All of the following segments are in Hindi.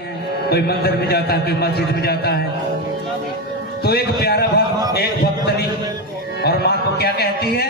हैं, कोई मंदिर में जाता है, कोई मस्जिद में जाता है। तो एक प्यारा भक्त, एक भक्तनी और माँ को क्या कहती है?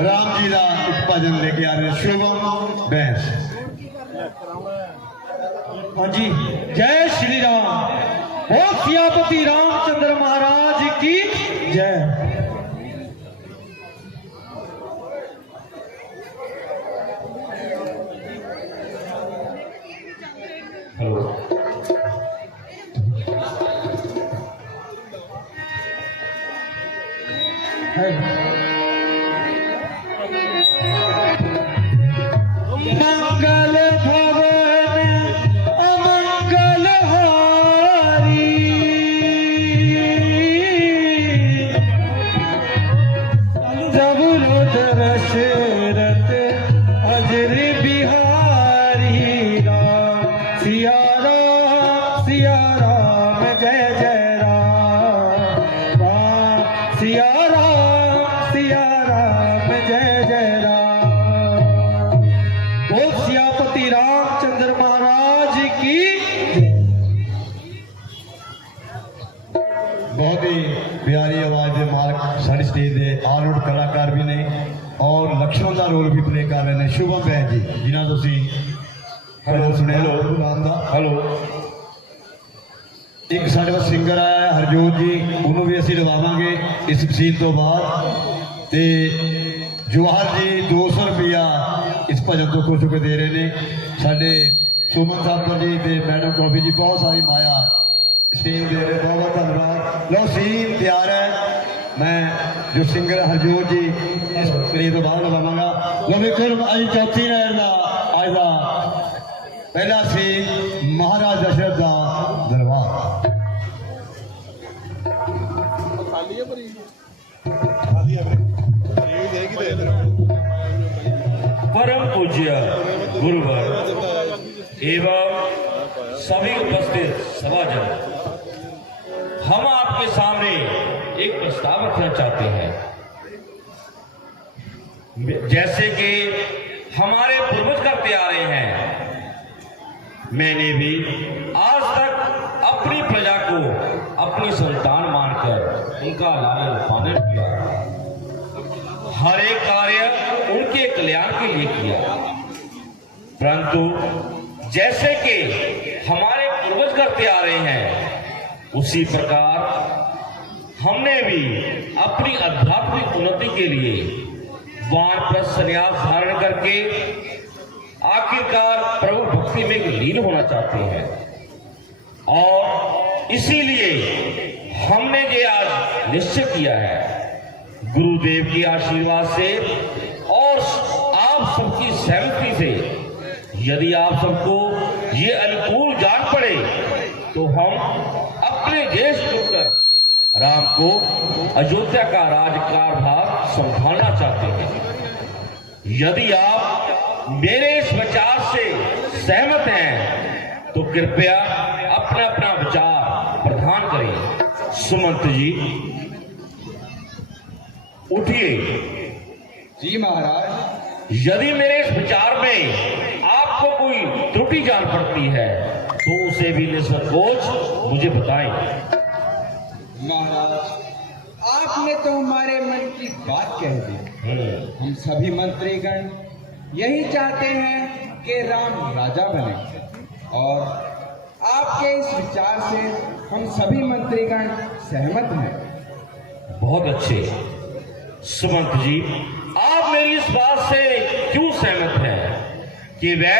राम जी का एक भजन लेके आ रहे शुभम बैंस। हाँ जी, जय श्री राम। ओ सियापति रामचंद्र महाराज की जय। मंगल भवन अमंगल हारी, जब दशरथ अजर बिहारी राम। सिया राम जय जय राम, राम सिया राम जय जय राम। बोल सियापति रामचंद्र महाराज की। बहुत ही प्यारी आवाज के मालक साड़ी स्टेज के आलआउट कलाकार भी ने और लक्ष्मण का रोल भी प्ले कर रहे हैं शुभम भैन जी, जिन्होंने हेलो सुने। हेलो एक साढ़े पास सिंगर आया हरजोत जी, उन्होंने भी असी लवावांगे इस सीन तो बाद। ते जवाहर जी 200 रुपया इस भजन तो खुश होकर दे रहे हैं। साढ़े सुमन साहब जी ते मैडम कॉफी जी बहुत सारी माया स्टेज दे रहे, बहुत बहुत धन्यवाद। लो सीन तैयार है, मैं जो सिंगर हरजोत जी इस प्ले तो बाद लवावांगा। लो वेखो अभी चौथी लहर का अज का पहला सीन महाराज दशरथ का दरबार। परम पूज्य गुरुवर एवं सभी उपस्थित सभाजन, हम आपके सामने एक प्रस्ताव रखना चाहते हैं। जैसे कि हमारे पूर्वज करते आ रहे हैं, मैंने भी आज तक अपनी प्रजा को अपनी संतान मानकर उनका लालन पालन किया। हर एक कार्य उनके कल्याण के लिए किया। परंतु जैसे कि हमारे पूर्वज करते आ रहे हैं, उसी प्रकार हमने भी अपनी आध्यात्मिक उन्नति के लिए वानप्रस्थ संन्यास धारण करके आखिरकार प्रभु भक्ति में लीन होना चाहते हैं। और इसीलिए हमने ये आज निश्चय किया है, गुरुदेव के आशीर्वाद से और आप सबकी सहमति से, यदि आप सबको ये अनुकूल जान पड़े तो हम अपने देश छोड़कर राम को अयोध्या का राजकारभार संभालना चाहते हैं। यदि आप मेरे इस विचार से सहमत हैं तो कृपया अपना अपना विचार प्रदान करें। सुमंत जी उठिए। जी महाराज। यदि मेरे इस विचार में आपको कोई त्रुटि जान पड़ती है तो उसे भी निसंकोच मुझे बताएं। महाराज, आपने तो हमारे मन की बात कह दी। हम सभी मंत्रीगण यही चाहते हैं कि राम राजा बने और आपके इस विचार से हम सभी मंत्रीगण सहमत हैं। बहुत अच्छे। सुमंत जी, आप मेरी इस बात से क्यों सहमत हैं कि वह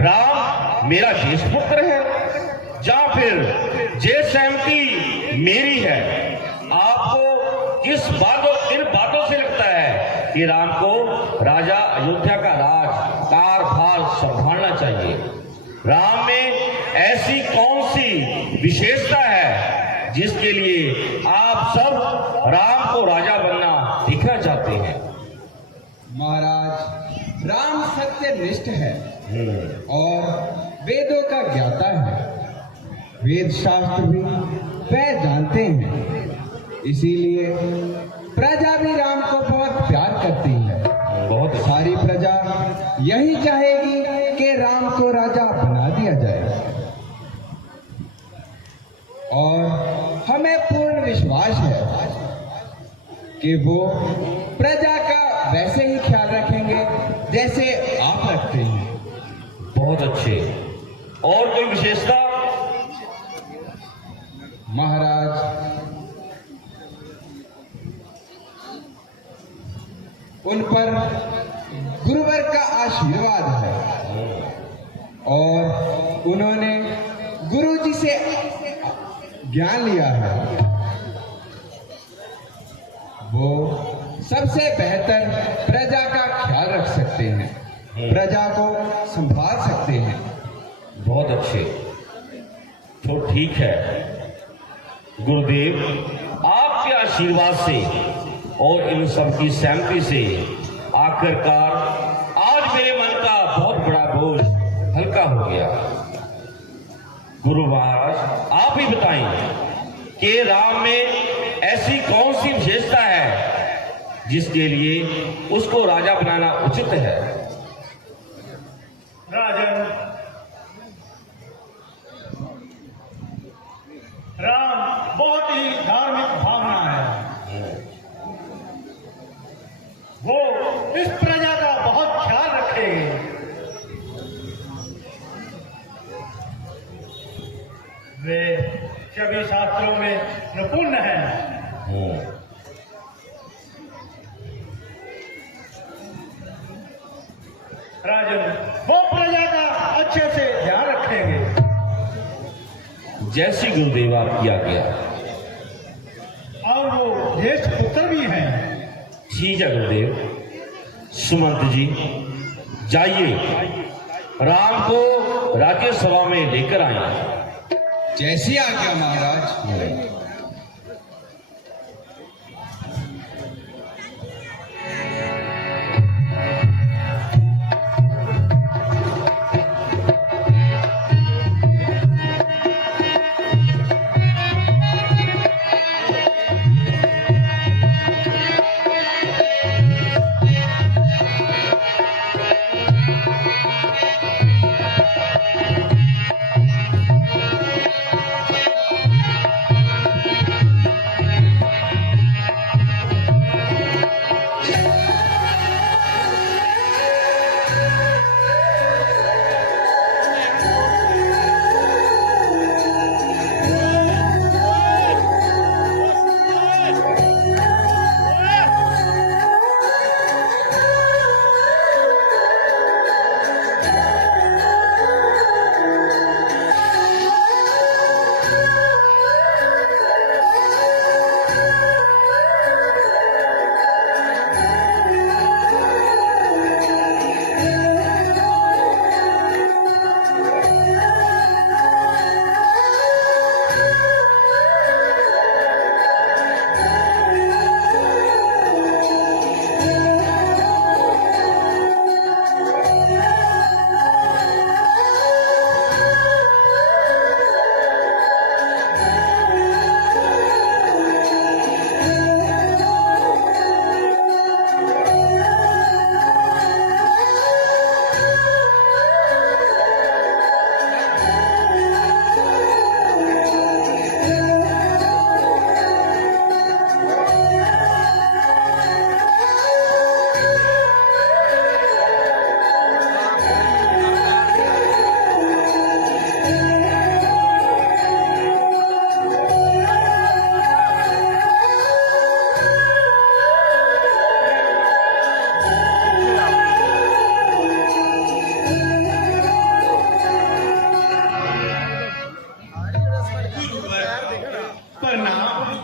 राम मेरा ज्येष्ठ पुत्र है, या फिर जे सहमति मेरी है? आपको किस इन बातों से लगता है कि राम को राजा अयोध्या का राजकारभार संभालना चाहिए? राम में ऐसी कौन सी विशेषता है जिसके लिए आप सब राम को राजा बनना देखना चाहते हैं? महाराज, राम सत्यनिष्ठ है और वेदों का ज्ञाता है। वेद शास्त्र भी वह जानते हैं, इसीलिए प्रजा भी राम को बहुत प्यार करती है। बहुत सारी प्रजा यही चाहेगी कि राम को राजा बना दिया जाए और हमें पूर्ण विश्वास है कि वो प्रजा का वैसे ही ख्याल रखेंगे जैसे आप रखते हैं। बहुत अच्छे। और कोई विशेषता? महाराज, उन पर गुरुवर का आशीर्वाद है और उन्होंने गुरुजी से ज्ञान लिया है। वो सबसे बेहतर प्रजा का ख्याल रख सकते हैं, प्रजा को संभाल सकते हैं। बहुत अच्छे। तो ठीक है गुरुदेव, आपके आशीर्वाद से और इन सब की सहमति से आखिरकार आज मेरे मन का बहुत बड़ा बोझ हल्का हो गया। गुरु महाराज, आप ही बताएं कि राम में ऐसी कौन सी विशेषता है जिसके लिए उसको राजा बनाना उचित है? राजन, राम बहुत ही धार्मिक भावना है। वो इस प्रजा का बहुत ख्याल रखेंगे। वे सभी शास्त्रों में निपुण हैं। राजन, वो प्रजा का अच्छे से ध्यान रखेंगे। जैसी गुरुदेव आपकी आज्ञा। और वो ज्येष्ठ पुत्र भी हैं। ठीक है गुरुदेव। सुमंत जी, जाइए राम को राज्यसभा में लेकर आए। जैसी आज्ञा महाराज।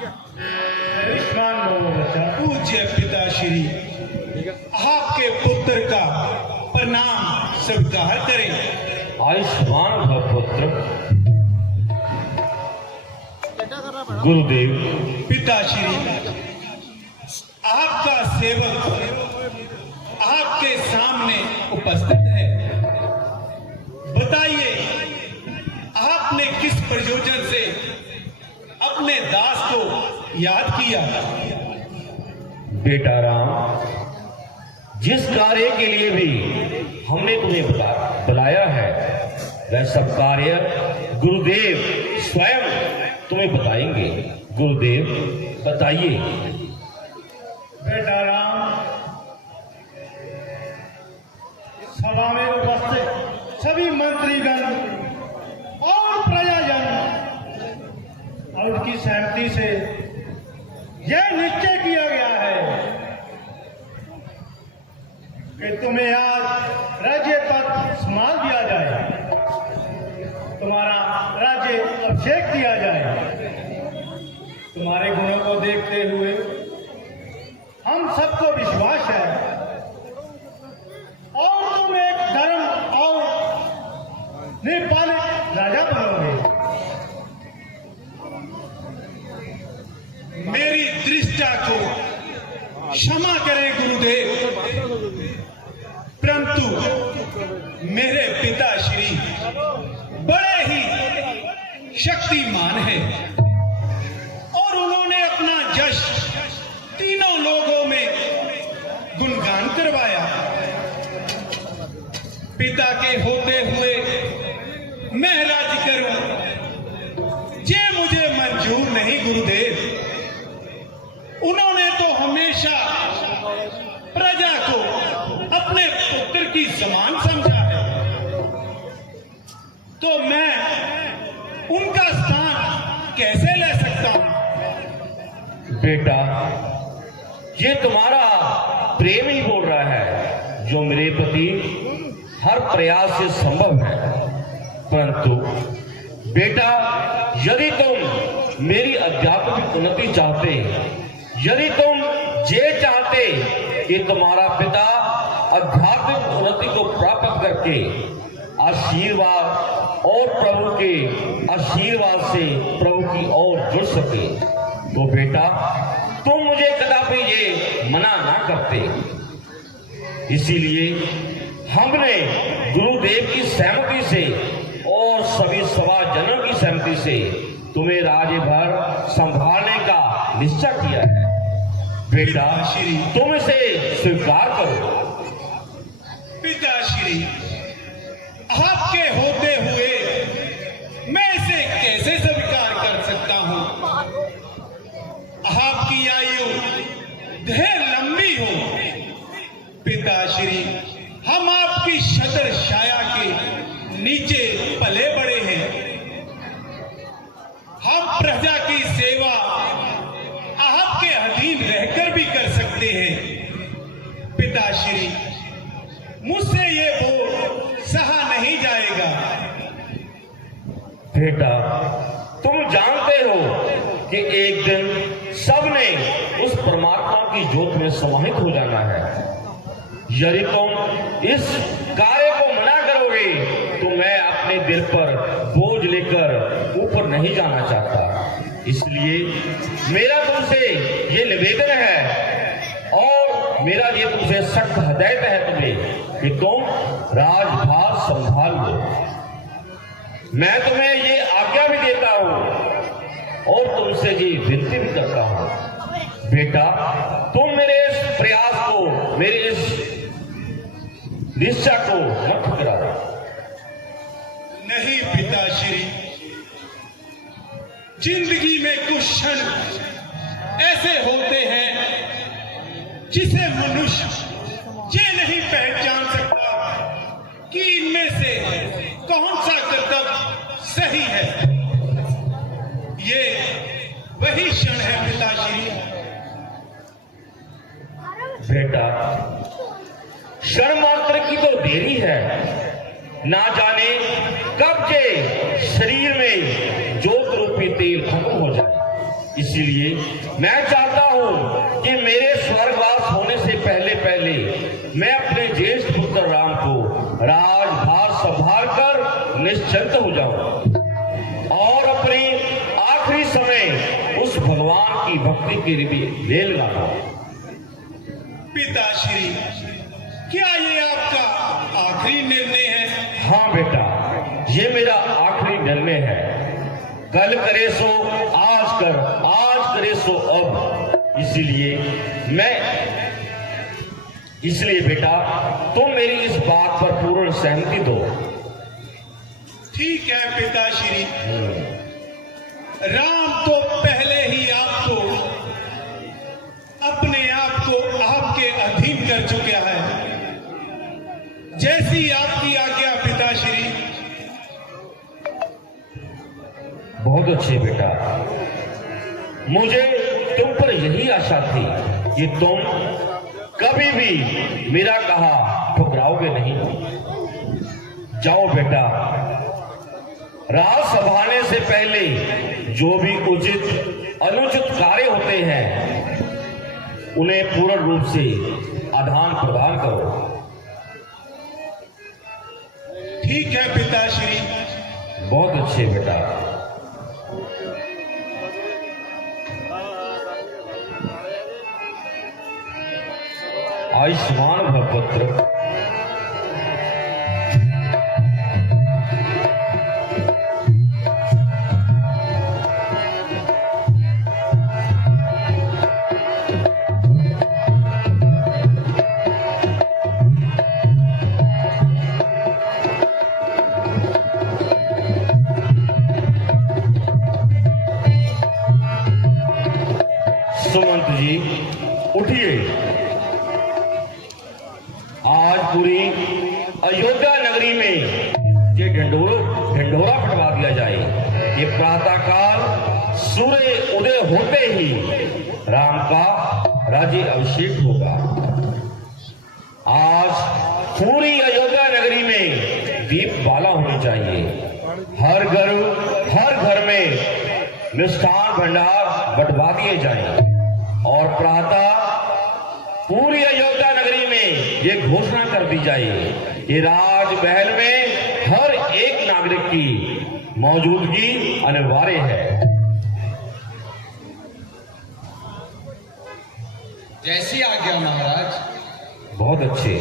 आयुष्मान भव बच्चा। पूज्य पिताश्री, आपके पुत्र का प्रणाम स्वीकार करें। आयुष्मान भव पुत्र। गुरुदेव। पिताश्री, आपका सेवक आपके सामने उपस्थित है। बताइए, आपने किस प्रयोजन से अपने दास को याद किया? बेटा राम, जिस कार्य के लिए भी हमने तुम्हें बुलाया है, वह सब कार्य गुरुदेव स्वयं तुम्हें बताएंगे। गुरुदेव बताइए। बेटा राम, सभा में उपस्थित सभी मंत्रीगण और प्रजाजन और उनकी सहमति से यह निश्चय किया गया है कि तुम्हें आज राज्य पद संभाल दिया जाए, तुम्हारा राज्य अभिषेक दिया जाए। तुम्हारे गुणों को देखते हुए हम सबको विश्वास है और तुम एक धर्म और निपालित राजा बनोगे। मेरी दृष्टा को क्षमा करें गुरुदेव, परंतु मेरे पिताश्री बड़े ही शक्तिमान हैं और उन्होंने अपना जश तीनों लोगों में गुणगान करवाया। पिता के होते हुए मैं राज्य करूं, ये मुझे मंजूर नहीं गुरुदेव। उन्होंने तो हमेशा प्रजा को अपने पुत्र की समान समझा है, तो मैं उनका स्थान कैसे ले सकता हूं? बेटा, ये तुम्हारा प्रेम ही बोल रहा है, जो मेरे प्रति हर प्रयास से संभव है। परंतु बेटा, यदि तुम मेरी आध्यात्मिक उन्नति चाहते, यदि तुम ये चाहते कि तुम्हारा पिता आध्यात्मिक उन्नति को प्राप्त करके आशीर्वाद और प्रभु के आशीर्वाद से प्रभु की ओर जुड़ सके, तो बेटा तुम मुझे कदापि ये मना ना करते। इसीलिए हमने गुरुदेव की सहमति से और सभी सभाजनों की सहमति से तुम्हें राज्यभार संभालने का निश्चय किया है। बेटा, तुम इसे स्वीकार करो। पिताश्री, आपके होते हुए मैं इसे कैसे स्वीकार कर सकता हूं? आपकी आयु ढेर लंबी हो। पिताश्री, हम आपकी छत्र छाया के नीचे पले बड़े हैं। हम प्रजा की सेवा आपके अधीन रहकर भी कर सकते हैं। पिताश्री, मुझसे ये बोझ सहा नहीं जाएगा। बेटा, तुम जानते हो कि एक दिन सबने उस परमात्मा की ज्योत में समाहित हो जाना है। यदि तुम इस कार्य को मना करोगे तो मैं अपने दिल पर बोझ लेकर ऊपर नहीं जाना चाहता। इसलिए मेरा तुमसे ये निवेदन है और मेरा ये तुमसे सख्त हदायत है तुम्हें कि तुम राजभार संभाल लो। मैं तुम्हें ये आज्ञा भी देता हूं और तुमसे ये विनती भी करता हूं। बेटा, तुम मेरे इस प्रयास को, मेरे इस निश्चय को मत ठुकराओ। नहीं पिताश्री, जिंदगी में कुछ क्षण ऐसे होते हैं जिसे मनुष्य ये नहीं पहचान सकता कि इनमें से कौन सा कर्तव्य सही है। ये वही क्षण है पिताश्री। बेटा, क्षण मात्र की तो देरी है, ना जाने कब के शरीर में ज्योत रूपी तेल खत्म हो जाए। इसीलिए मैं चाहता हूं कि मेरे स्वर्गवास होने से पहले पहले मैं अपने ज्येष्ठ पुत्र राम को राजभार संभाल कर निश्चिंत हो जाऊं और अपने आखिरी समय उस भगवान की भक्ति के लिए ले लगाऊं। पिताश्री, क्या ये आपका आखिरी निर्णय है? हाँ बेटा, ये मेरा आखिरी निर्णय है। कल करे सो आज कर, आज करे सो अब। इसलिए बेटा तुम मेरी इस बात पर पूर्ण सहमति दो। ठीक है पिताश्री, राम तो पहले ही आपको अपने आप को आपके अधीन कर चुका है। जैसी आपकी आज्ञा पिताश्री। बहुत अच्छे बेटा, मुझे तुम पर यही आशा थी कि तुम कभी भी मेरा कहा ठुकराओगे नहीं। जाओ बेटा, राज संभालने से पहले जो भी उचित अनुचित कार्य होते हैं उन्हें पूर्ण रूप से आदान प्रदान करो। ठीक है पिताश्री। बहुत अच्छे बेटा। आयुष्मान भव पुत्र। सुमंत जी उठिए, आज पूरी अयोध्या नगरी में ये ढिंढोरा पटवा दिया जाए। ये प्रातःकाल सूर्य उदय होते ही राम का राज्य अभिषेक होगा। आज पूरी अयोध्या नगरी में दीपमाला होनी चाहिए। हर घर में मिष्ठान भंडार बंटवा दिए जाएं और प्रातः पूरी अयोध्या नगरी में ये घोषणा कर दी जाए कि राजमहल में हर एक नागरिक की मौजूदगी अनिवार्य है। जैसी आज्ञा महाराज। बहुत अच्छे।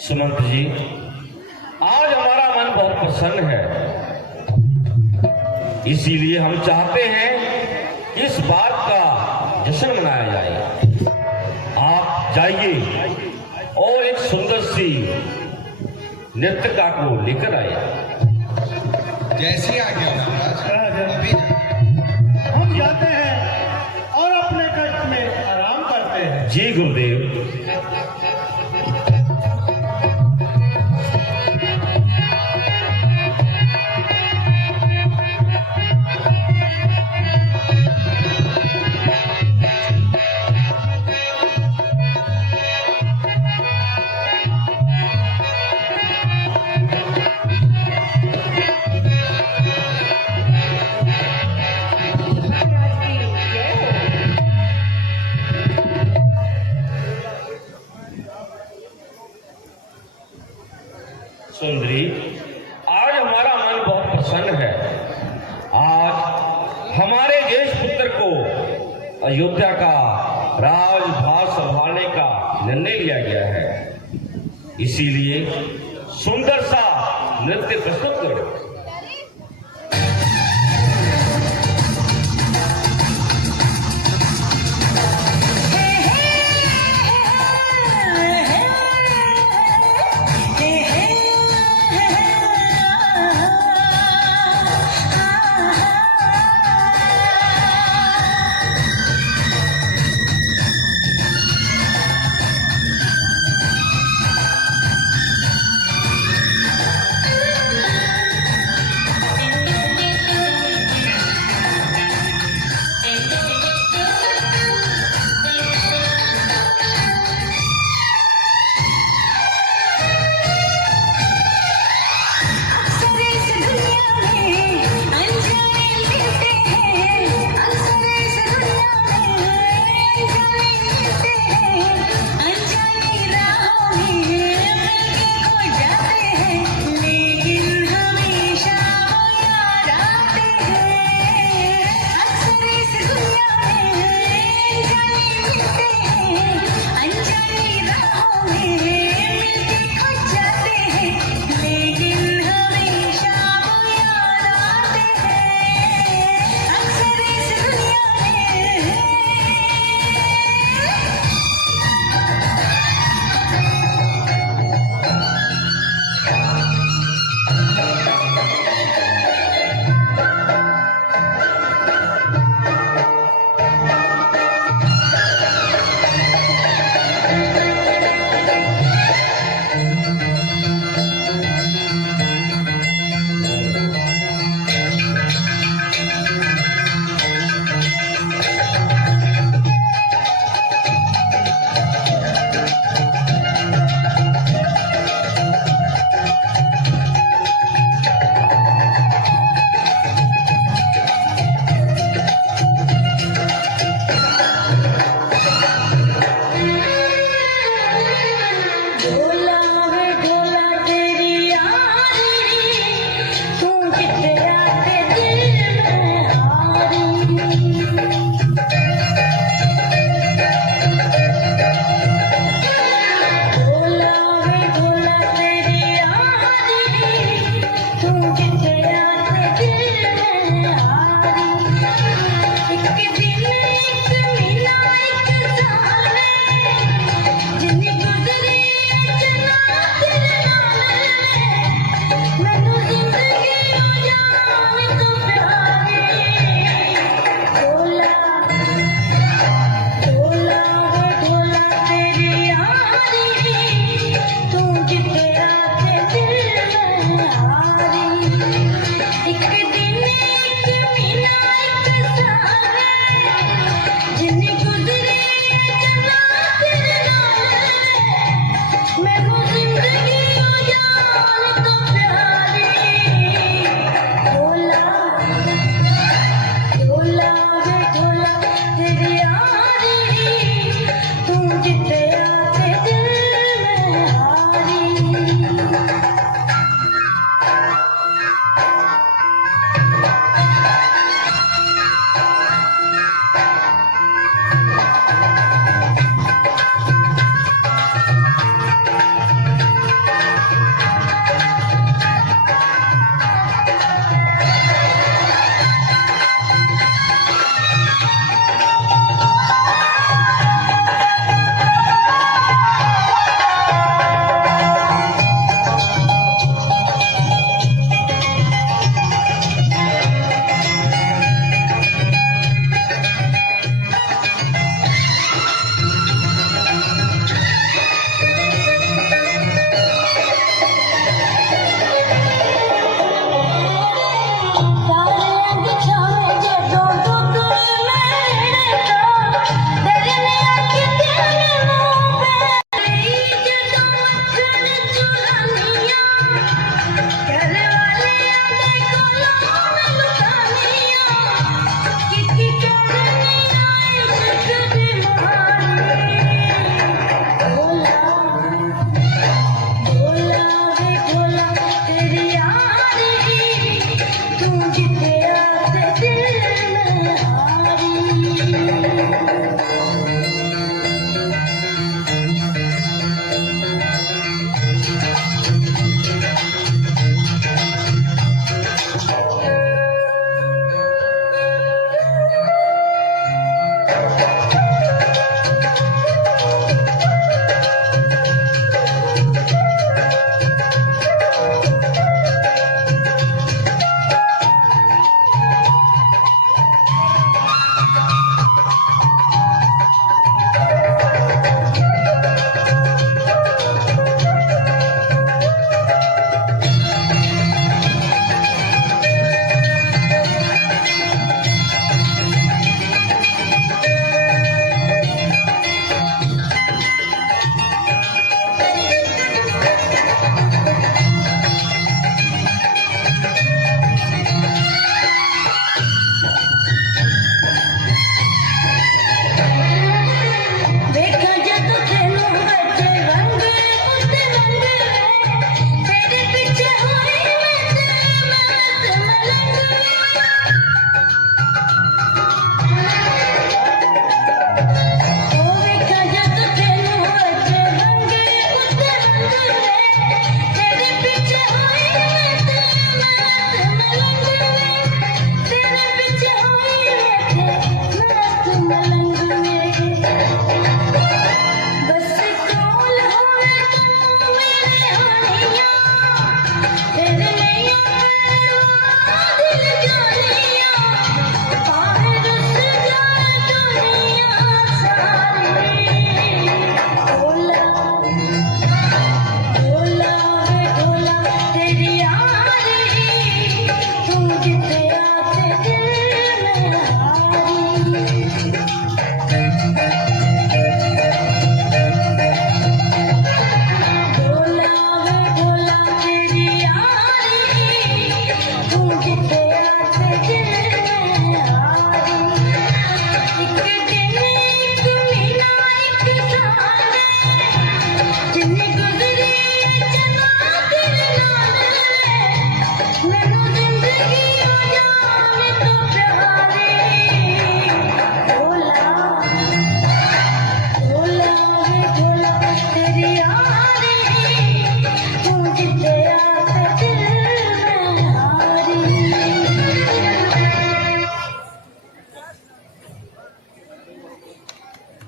सुमंत जी, आज हमारा मन बहुत प्रसन्न है, इसीलिए हम चाहते हैं इस बात का जश्न मनाया जाए। आप जाइए और एक सुंदर सी नृत्यिका को लेकर आए। जैसी आज्ञा महाराज। राजा, हम जाते हैं और अपने कष्ट में आराम करते हैं। जी गुरुदेव। सुंदरी, आज हमारा मन बहुत प्रसन्न है। आज हमारे ज्येष्ठ पुत्र को अयोध्या का राजभार संभालने का निर्णय लिया गया है, इसीलिए सुंदर सा नृत्य प्रस्तुत करो।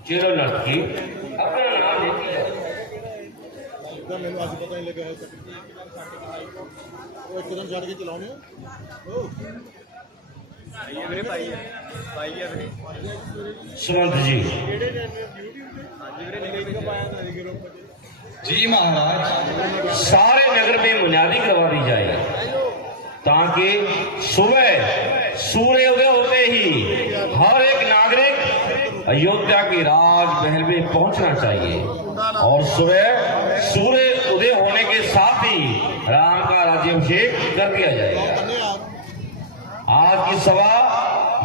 चलो लड़की अपना नाम लेती है। ਮੈਨੂੰ ਅੱਜ ਪਤਾ ਨਹੀਂ ਲੱਗਾ ਉਹ ਇੱਕਦਮ ਛੱਡ ਕੇ ਚਲਾਉਣੇ सुमंत जी जी महाराज, सारे नगर में बुनियादी करवा दी जाए ताकि सुबह सूर्योदय होते ही हर एक नागरिक अयोध्या के राज महल में पहुंचना चाहिए और सुबह सूर्य उदय होने के साथ ही राम का राज्याभिषेक कर दिया जाएगा। आज की सभा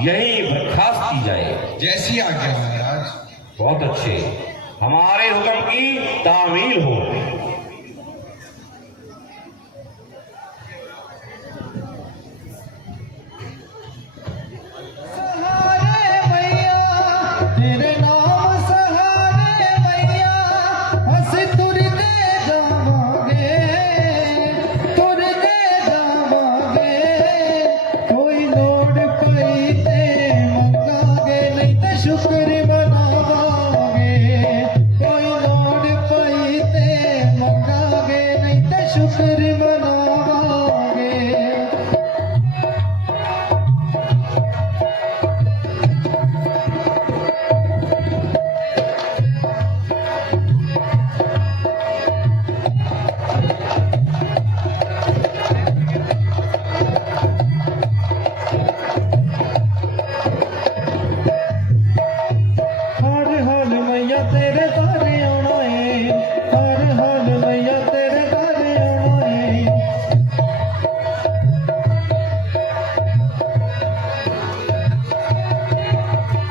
यही बर्खास्त की जाए। जैसी आज्ञा महाराज। बहुत अच्छे, हमारे हुक्म की तामील हो। तेरे नाम सहारे मैया हंस तुरते जावांगे कोई लोड़ पई ते मंगांगे नहीं ते शुक्र मनावांगे कोई लोड़ पई ते मंगांगे नहीं ते शुक्र मनावांगे। हर हाल मैया तेरे घर आना है, हर हाल मैया तेरे घर आना है।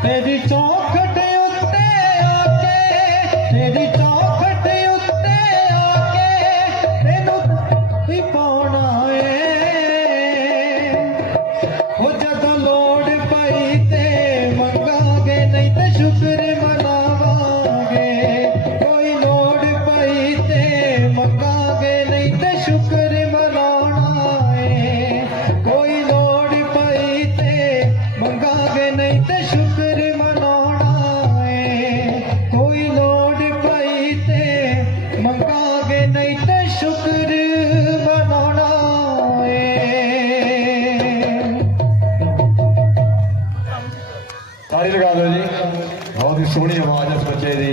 तेरी चौखट उत्ते आके, तेरी चौखट उत्ते आके तेनू ही पाना है। लगा दो जी। बहुत ही सोहनी आवाज़ है इस बच्चे की।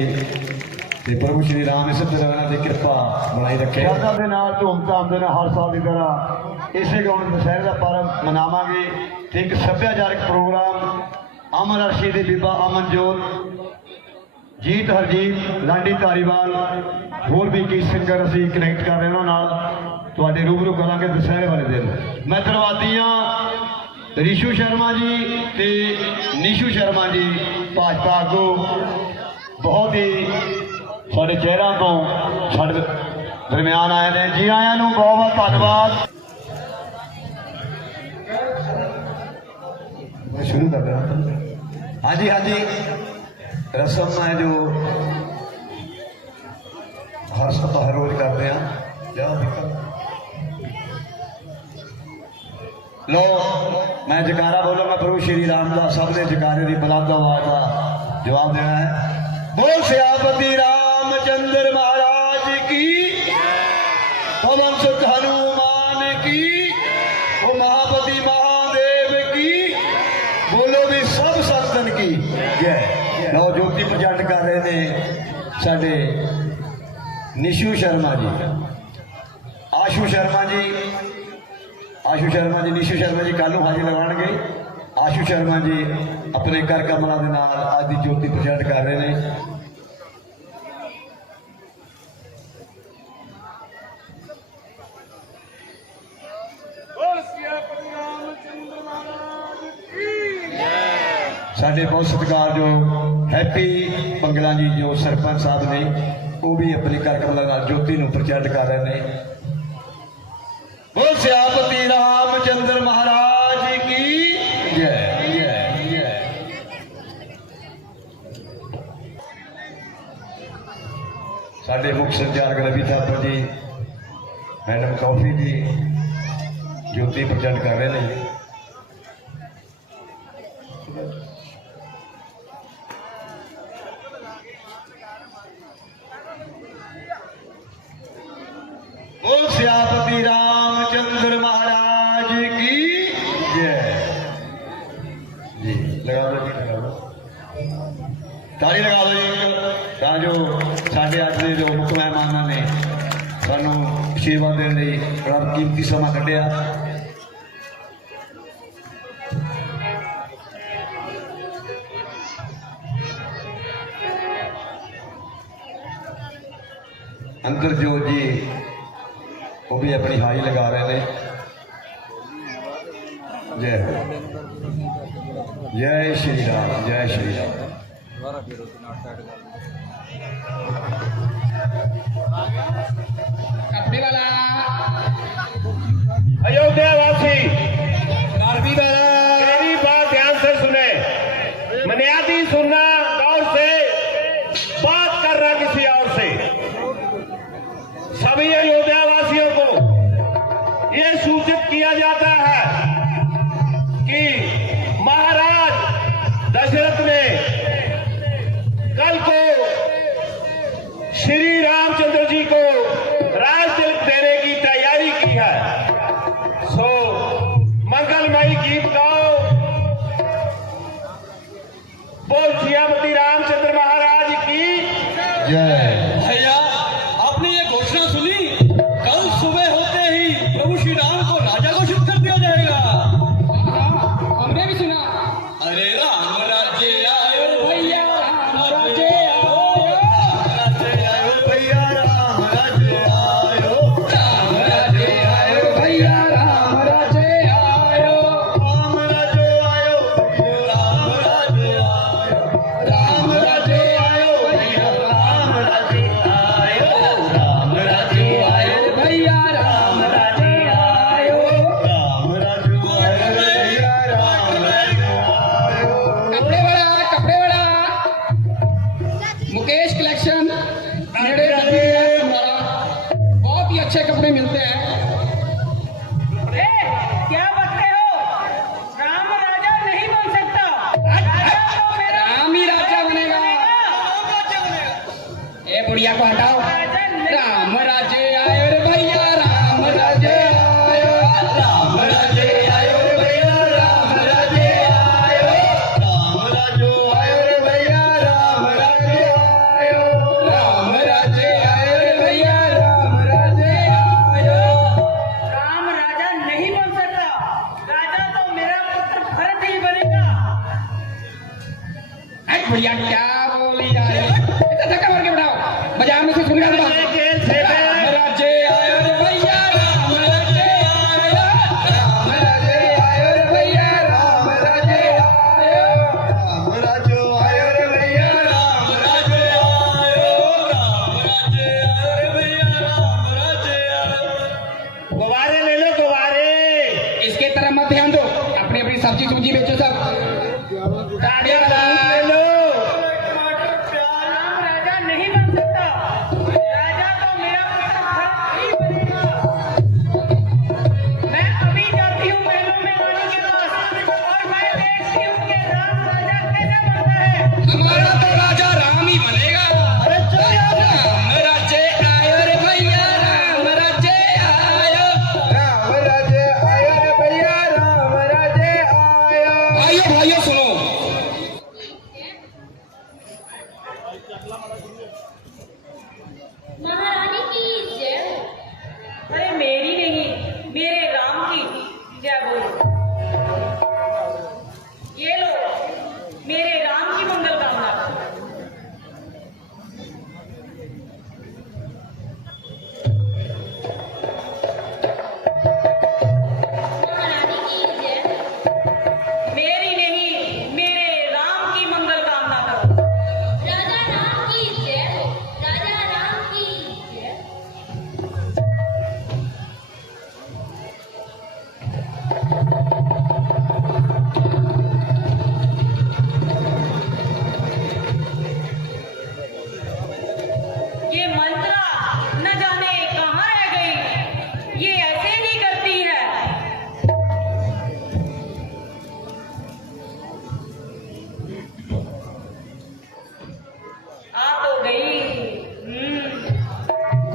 ਤੇ ਪ੍ਰਭੂ ਸ਼੍ਰੀ ਰਾਮ ਇਸੇ ਤਰ੍ਹਾਂ ਇਹਨਾਂ ਦੀ ਕਿਰਪਾ ਬਣਾਈ ਰੱਖੇ। ਸ਼ਰਧਾ ਦੇ ਨਾਲ ਧੂਮਧਾਮ ਦੇ ਨਾਲ ਹਰ ਸਾਲ ਦੀ ਤਰ੍ਹਾਂ ਇਸੇ ਗਾਉਂ ਦੁਸਹਿਰੇ ਦਾ ਪਰਵ ਮਨਾਵਾਂਗੇ ਤੇ ਇੱਕ ਸੱਭਿਆਚਾਰਕ ਪ੍ਰੋਗਰਾਮ ਅਮਰ ਅਰਸ਼ੀ ਦੀ ਬੀਬਾ ਅਮਨਜੋਤ, ਜੀਤ ਹਰਜੀਤ, ਲਾਂਡੀ ਧਾਰੀਵਾਲ, ਹੋਰ ਵੀ ਕਈ ਸਿੰਗਰ ਅਸੀਂ ਕਨੈਕਟ ਕਰ ਰਹੇ ਉਹਨਾਂ ਨਾਲ ਤੁਹਾਡੇ ਰੂਬਰੂ ਕਰਾਂਗੇ ਦੁਸਹਿਰੇ ਵਾਲੇ ਦਿਨ। ਮੈਂ ਧੰਨਵਾਦੀ ਹਾਂ ਰਿਸ਼ੂ ਸ਼ਰਮਾ ਜੀ ਤੇ ਨਿਸ਼ੂ ਸ਼ਰਮਾ ਜੀ, ਭਾਜਪਾ ਆਗੂ, ਬਹੁਤ ਹੀ ਸਾਡੇ ਚਿਹਰਾ ਤੋਂ ਸਾਡੇ ਦਰਮਿਆਨ ਆਏ ਨੇ। ਜੀ ਆਇਆਂ ਨੂੰ ਬਹੁਤ ਬਹੁਤ ਧੰਨਵਾਦ। मैं शुरू कर रहा हूँ। हाँ जी, हाँ जी, रस्म है जो हर रोज करते हैं। लो मैं जकारा बोलूंगा, प्रभु श्री राम का सब ने जकारे की बुलंद आवाज का जवाब देना है। बोल सियापति रामचंद्र महाराज की, पवन सुत हनुमान की, वो महापति महादेव की, बोलो भी सब संतन की जय। लो ज्योति प्रचंड कर रहे ने साडे निशु शर्मा जी, आशु शर्मा जी, निशु शर्मा जी कल हाजिर लगाएंगे। आशु शर्मा जी अपने घर कमलों के नाल आज की ज्योति प्रचंड कर रहे हैं। साढ़े बहुत सत्कार जो हैप्पी बंगला जी जो सरपंच साहब ने वो भी अपनी घर कमला ज्योति को प्रचंड कर रहे हैं। बोल सियापति रामचंद्र महाराज की जय जय जय। साढ़े मुख्य संचालक रवि थापर जी, मैडम कॉफी जी ज्योति प्रचंड कर रहे हैं। बोल सियापति रामचंद्र महाराज की जय। जी लगा दो जी, लगा दो ताली लगा दो जी। जो साढ़े अज के जो मुख्य मेहमान ने सानू सेवा देने बड़ा कीमती समा कढ़िया। अंदर जो जी वो भी अपनी हाई लगा रहे हैं। जय जय श्री राम, जय श्री राम। अयोध्या वासी मेरी बात ध्यान से सुने, बुनियादी सुनना, गौर से बात करना किसी और से। सभी अयोध्या वासियों को यह सूचित किया जाता है कि महाराज दशरथ ने कल को श्री रामचंद्र जी को राज तिलक देने की तैयारी की है। सो मंगलमयी गीत गाओ। बोल सियापति रामचंद्र महाराज की जय। भैया आपने ये घोषणा सुनी, कल सुबह होते ही प्रभु श्री राम को राजा घोषित कर दिया जाएगा। हमने भी सुना। अरे राम राज्य आयो भैया राम राज्य आयो, भैया राम राज्य आयो, राम राज्य आयो भैया राम राज्य आयो, राम बढ़िया क्या बोली यार, इतना धक्का मार के बैठाओ, बाजार में से सुन रहा था राम राज्य आयो रे भैया, राम राज्य आयो, राम राज्य आयो रे भैया, राम राज्य आयो, राम राज्य आयो रे भैया, राम राज्य आयो, राम राज्य आयो रे भैया, राम राज्य आयो। गुब्बारे ले लो गुब्बारे। इसके तरफ मत ध्यान दो, अपनी अपनी सब्जी सूजी बेचो सब। ताड़ियां ले लो। राम राजा नहीं बन सकता, राजा तो मेरा पुत्र भरत ही बनेगा। मैं अभी जाती हूँ महलों में रानी के पास और मैं देखती हूँ कि राम राजा कैसे बनता है। हमारा तो राजा राम ही बनेगा। अरे चल यार। राम राज्य आयो रे भैया, राम राज्य आयो, राम राज्य आयो रे भैया, राम राज्य आयो। भाइयों भाइयों सुनो, महारानी की जय हो। अरे मेरी नहीं, मेरे राम की जय बोलो। ये लो मेरे राम की मंगल कामना। महारानी की जय हो। मेरी नहीं, मेरे राम की मंगल कामना करो। राजा राम की जय हो। राजा राम की जय हो। ये मंत्रा न जाने कहाँ रह गई, ये ऐसे नहीं करती है। आ तो गई।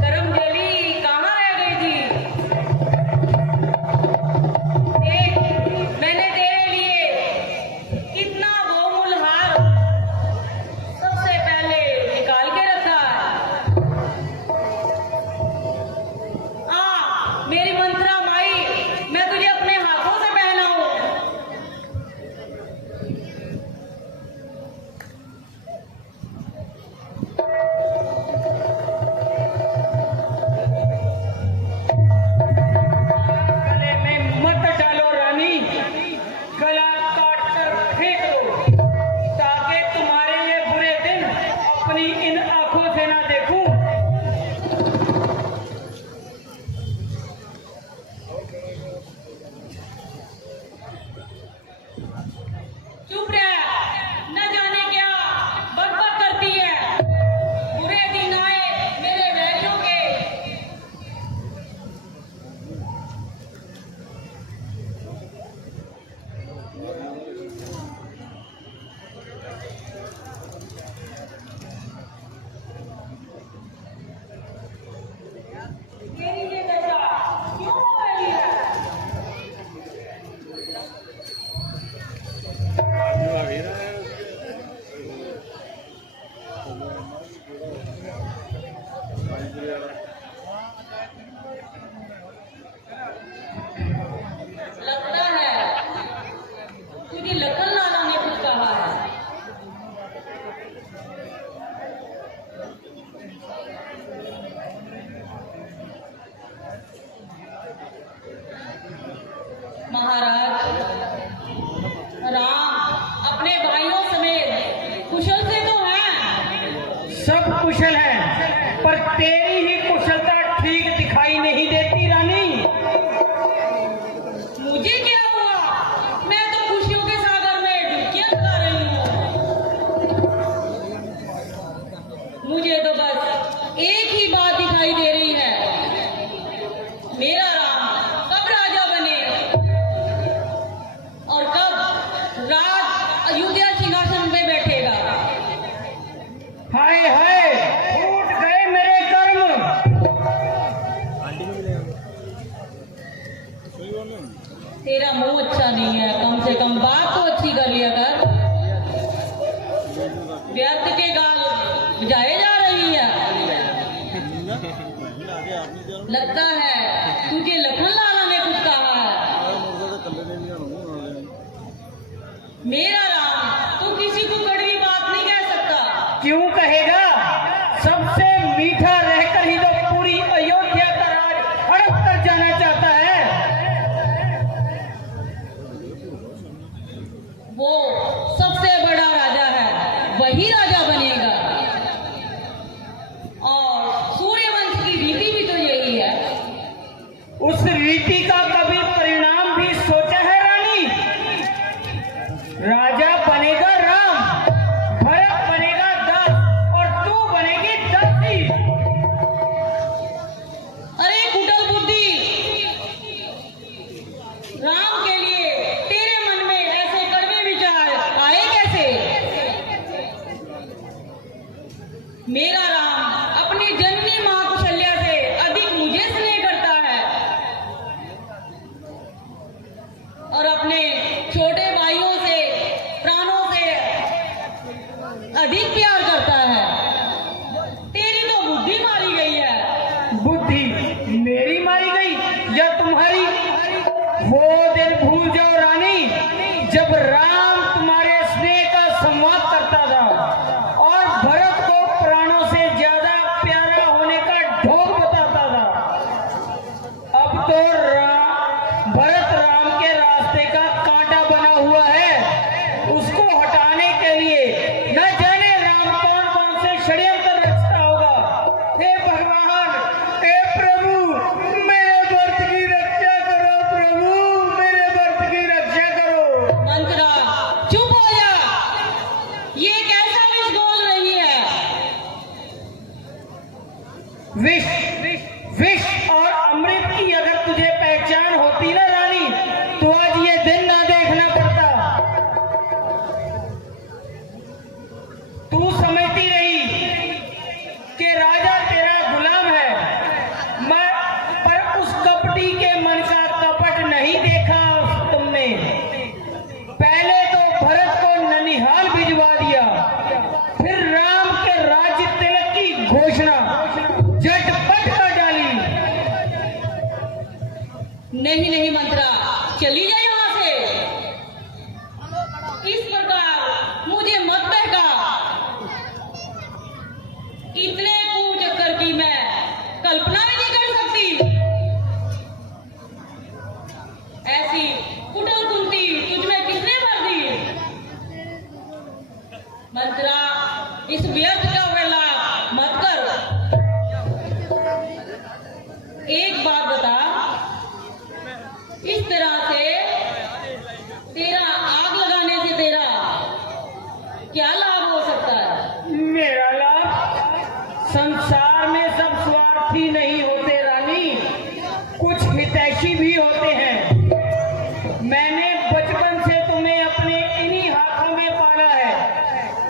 करमजली कहाँ रह गई थी? देख, मैंने तेरे लिए कितना बहुमूल्य हार सबसे पहले निकाल के रखा है। मेरी मंत्रा माई, मैं तुझे अपने हाथों से पहनाऊं। गले में मत डालो रानी, गला काट कर फेंक दो, ताकि तुम्हारे ये बुरे दिन अपनी इन आंखों से ना देखूं। चुप रह, न जाने क्या बकबक करती है। बुरे दिन आए मेरे वैरियों के। तेरी ये दशा क्यों हो रही है? लगता है तुझे लखन लाला ने कुछ कहा है। महाराज, राम अपने भाइयों समेत कुशल से तो हैं। सब कुशल हैं, पर तेरी ही कुशलता ठीक दिखाई नहीं देती रानी। मुझे क्या हुआ? मैं तो खुशियों के सागर में डुबकियां लगा रही हूँ। मुझे तो बस एक ही बात दिखाई दे रही है, मेरा राम कब राजा बने और कब राज अयोध्या सिंहासन पे बैठेगा। हाय हाय, फूट गए मेरे कर्म। तेरा मुंह अच्छा नहीं है, कम से कम बात तो अच्छी कर लिया कर। व्यर्थ के गाल बजाए जा रही है। लगता है तुझे लखन लाला ने कुछ कहा है। मेरा राम, तू किसी को कड़वी बात नहीं कह वो सबसे बड़ा राजा है, वही राजा बनेगा। और सूर्यवंश की रीति भी तो यही है। उस रीति का कभी परिणाम भी सोचा है रानी? राजा बनेगा राम, भरत बनेगा दस और तू बनेगी दासी। अरे कुटिल बुद्धि, राम के लिए तेरे मन में ऐसे कड़वे विचार आए कैसे? मेरा राम अपनी जननी मां कौशल्या से अधिक मुझे स्नेह करता है और अपने छोटे भाइयों से, प्राणों से अधिक प्यार करता है। तेरी तो बुद्धि मारी गई है। बुद्धि मेरी मारी गई या तुम्हारी? वो दिन भूल जाओ रानी, जब राम तुम्हारे स्नेह का संवाद करता था और भरत को प्राणों से ज्यादा प्यारा होने का ढोंग बताता था। अब तो भरत राम के रास्ते का कांटा बना हुआ है। उसको हटाने के लिए न जाने राम कौन कौन से षड्यंत्र रचता होगा। हे भगवान, हे प्रभु, मेरे भक्त की रक्षा करो। प्रभु, मेरे भक्त की रक्षा करो। मंत्रा चुप हो जा। ये कैसा विष बोल रही है? विष और अमृत की अगर तुझे पहचान होती ना रानी, तो आज ये दिन ना देखना पड़ता। तू समझती रही कि राजा तेरा गुलाम है, पर उस कपटी के मन का कपट नहीं देखा तुमने। पहले तो भरत को ननिहाल भिजवा दिया, फिर राम के राज्य तिलक की घोषणा झटपट कर डाली। नहीं नहीं मंत्रा, चली जा यहाँ से। इस प्रकार मुझे मत बहका। इतने कुचक्कर की मैं कल्पना भी नहीं कर सकती। ऐसी कुटिल कुंती तुझमें किसने भर दी? मंत्रा, इस व्यर्थ का वेला मत कर। एक बात बता, इस तरह से तेरा आग लगाने से तेरा क्या लाभ हो सकता है? मेरा लाभ? संसार में सब स्वार्थी नहीं होते रानी, कुछ हितैषी भी होते हैं। मैंने बचपन से तुम्हें अपने इन्हीं हाथों में पाला है।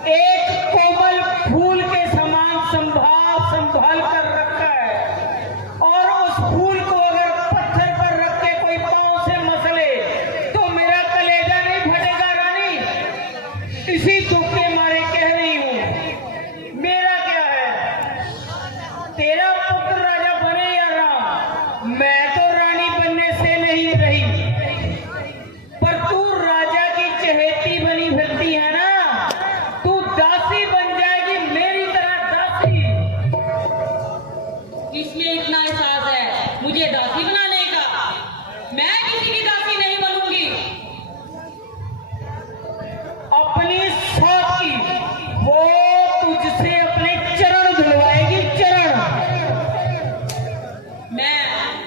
एक कोमल फूल के समान संभाल कर रखा है, और उस फूल को अगर पत्थर पर रख के कोई पांव से मसले तो मेरा कलेजा नहीं फटेगा रानी। इसी दुख के मारे कह रही हूं। मेरा क्या है, तेरा पुत्र राजा बने या राम, मैं तो रानी बनने से नहीं रही। पर तू राजा की चहेती बनी फिरती है ना, तू दासी बन जाएगी मेरी तरह दासी। इसमें इतना एहसास है मुझे दासी बनाने का? मैं किसी की दासी नहीं बनूंगी। अपनी सौत की वो तुझसे अपने चरण धुलवाएगी, चरण। मैं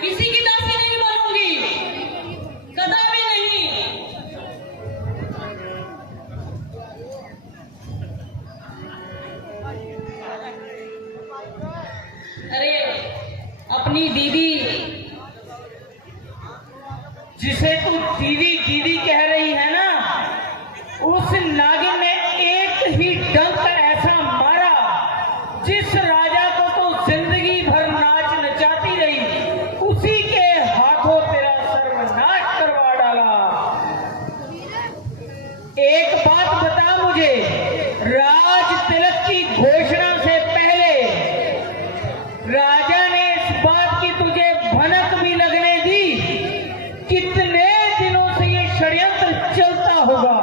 किसी की दासी नहीं बनूंगी, कदापि नहीं। अरे अपनी दीदी, जिसे तू दीदी दीदी कह रही है ना, उस नागिन ने एक ही डंक ऐसा मारा जिस राजा को तो जिंदगी भर नाच नचाती रही, उसी के हाथों तेरा सर्वनाश करवा डाला। एक बात बता मुझे, राज तिलक की घोषणा से पहले राजा ने इस बात की तुझे भनक भी लगने दी? कितने दिनों से ये षड्यंत्र चलता होगा,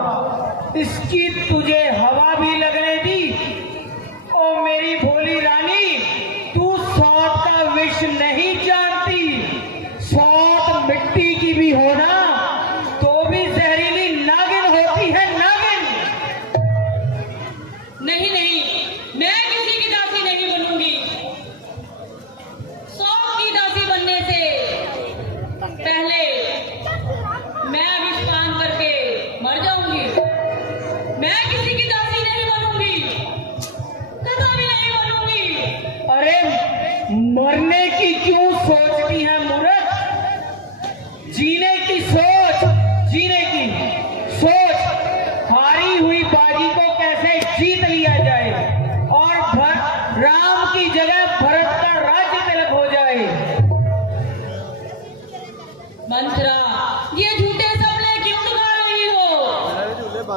इसकी तुझे हवा भी लगने दी? ओ मेरी भोली रानी, तू सौत का विष नहीं जानती। सौत मिट्टी की भी होना तो भी जहरीली नागिन होती है ना।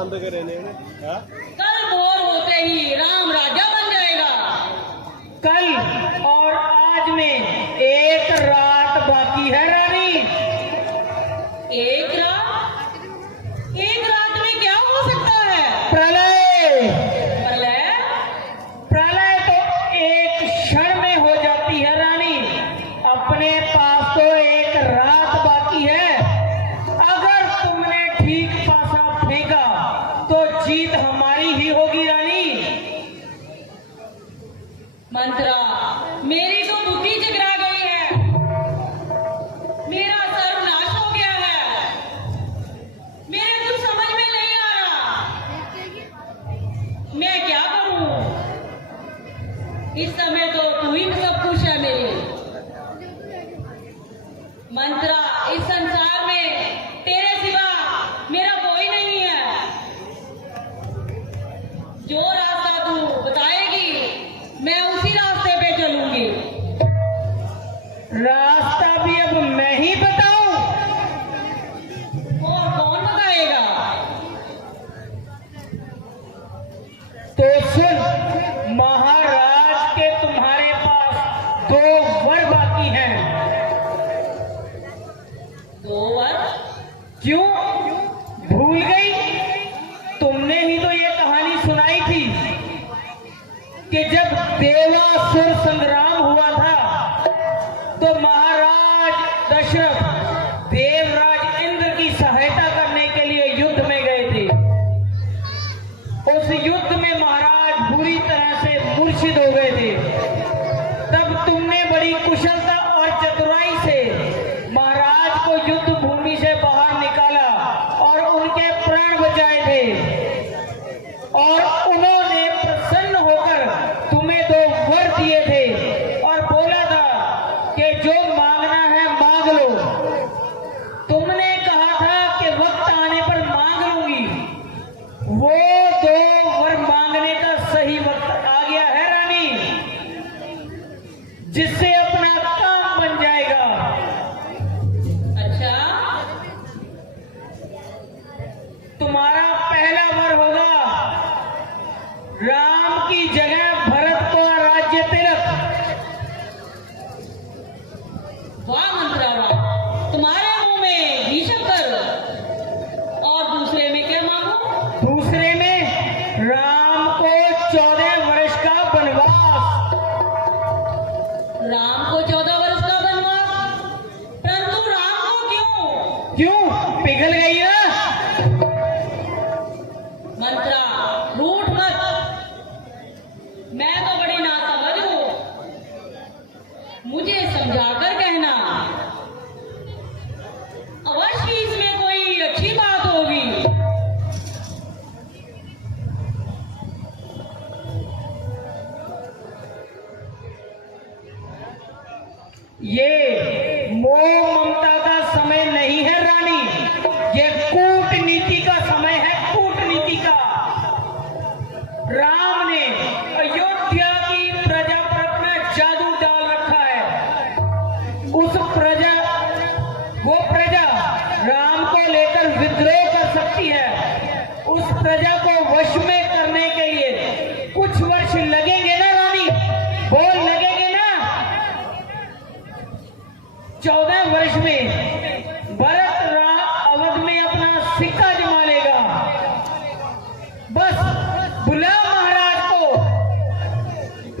आंदे के रहने में, हाँ? कल भोर होते ही राम राजा बन जाएगा। कल और आज में एक रात बाकी है रानी। एक रात में क्या हो सकता है? प्रलय। प्रलय? प्रलय तो एक क्षण में हो जाती है रानी। अपने पास तो एक रात बाकी है। अगर तुमने ठीक पासा फेंका तो जीत हमारी ही होगी रानी। मंत्रा, मेरी तो बुद्धि जगरा गई है। मेरा सर्वनाश हो गया है। मेरे कुछ समझ में नहीं आ रहा। मैं क्या करूं? इस समय तो तू ही सब कुछ है मेरी। मंत्रा, इस संसार में तेरे सिवा मेरा कोई नहीं है। जो रास्ता तू बताएगी मैं उसी रास्ते पे चलूंगी। रास्ता भी अब मैं ही बताऊं? और कौन बताएगा? तो सुन, महाराज के तुम्हारे पास 2 वर बाकी हैं। 2 वर? क्यों भूल गई? तुमने ही तो ये कहानी सुनाई थी कि जब देवासुर संग्राम हुआ था तो महाराज दशरथ देवराज इंद्र की सहायता करने के लिए युद्ध में गए थे। उस युद्ध में महाराज बुरी तरह से मूर्छित हो गए थे। तब तुमने बड़ी कुशलता और चतुराई से महाराज को युद्ध भूमि से बाहर निकाला और उनके प्राण बचाए थे। और उन्होंने प्रसन्न होकर तुम्हें 2 वर दिए थे और बोला था कि जो मांगना है मांग लो। तुमने कहा था कि वक्त आने पर मांग लूंगी। वो 2 वर मांगने का सही वक्त आ गया है रानी, जिससे अपना काम बन जाएगा। अच्छा, तुम्हारा पहला वर होगा राम की जगह भरत को राज्य तिलक। वाह मंत्रा वाह, तुम्हारे मुंह में घी शक्कर। और दूसरे में क्या मांगू? दूसरे में राम को 14 वर्ष का वनवास। राम को 14 वर्ष का वनवास? परंतु राम को क्यों? पिघल गई ना? मंत्रा, रूठ मत। मैं तो बड़ी नासमझ हूं। मुझे समझाकर कहना। अवश्य इसमें कोई अच्छी बात होगी। ये मोह ममता का समय नहीं है रानी, ये कूटनीति का समय है, कूटनीति का। राम ने अयोध्या की प्रजा पर अपना जादू डाल रखा है। वो प्रजा राम को लेकर विद्रोह कर सकती है। उस प्रजा को वश में करने के लिए कुछ वर्ष लगेंगे ना रानी? बोल, लगेंगे ना? 14 वर्ष में भरत अवध में अपना सिक्का जमा लेगा। बस बुला महाराज को,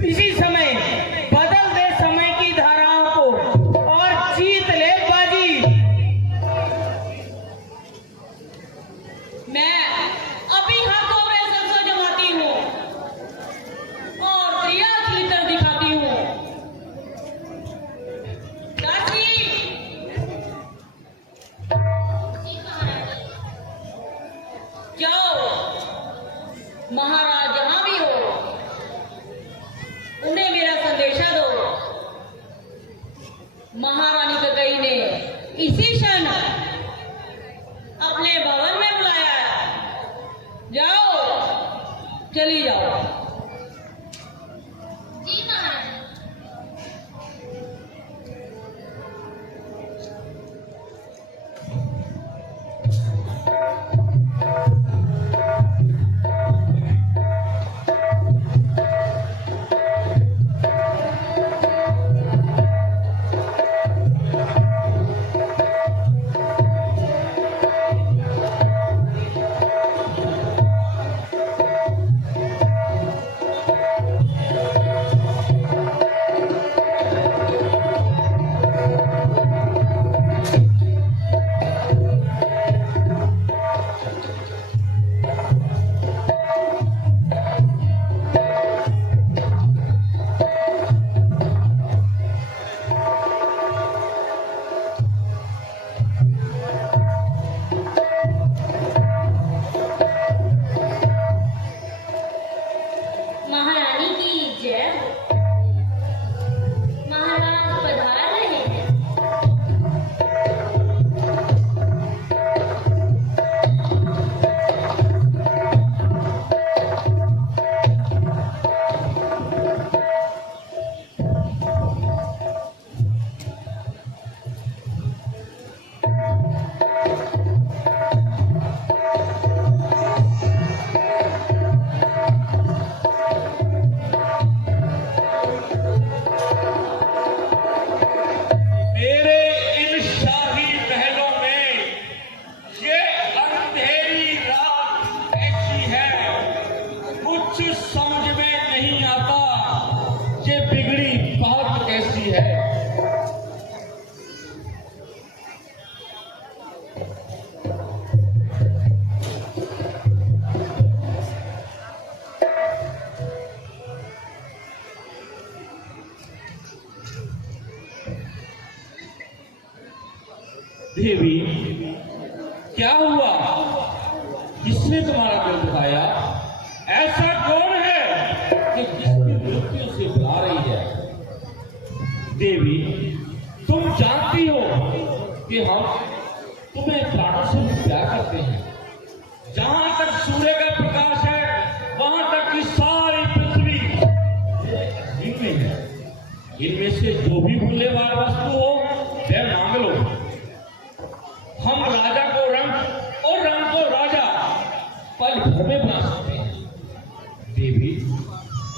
इसी समय बदल दे समय की धाराओं को और जीत ले बाजी। मैं अभी हाथों में सरसों जमाती हूँ और तैयार छितर दिखाती हूँ। दासी, जाओ, महाराज जहां भी हो उन्हें मेरा संदेशा दो। महारानी ककई ने इसी क्षण अपने भवन में बुलाया है। जाओ, चली जाओ। जी महाराज। देवी, क्या हुआ? किसने तुम्हारा दिल दुखाया? ऐसा कौन है कि जिसकी मृत्यु से बुला रही है? देवी, तुम जानती हो कि हम तुम्हें प्राणों से भी प्यार करते हैं। जहां तक सूर्य का प्रकाश है वहां तक की सारी पृथ्वी इनमें है। इनमें से जो भी मूल्यवान वस्तु हो वह मांग लो। हम राजा को रंग और रंग को राजा पल भर में बना सकते हैं। देवी,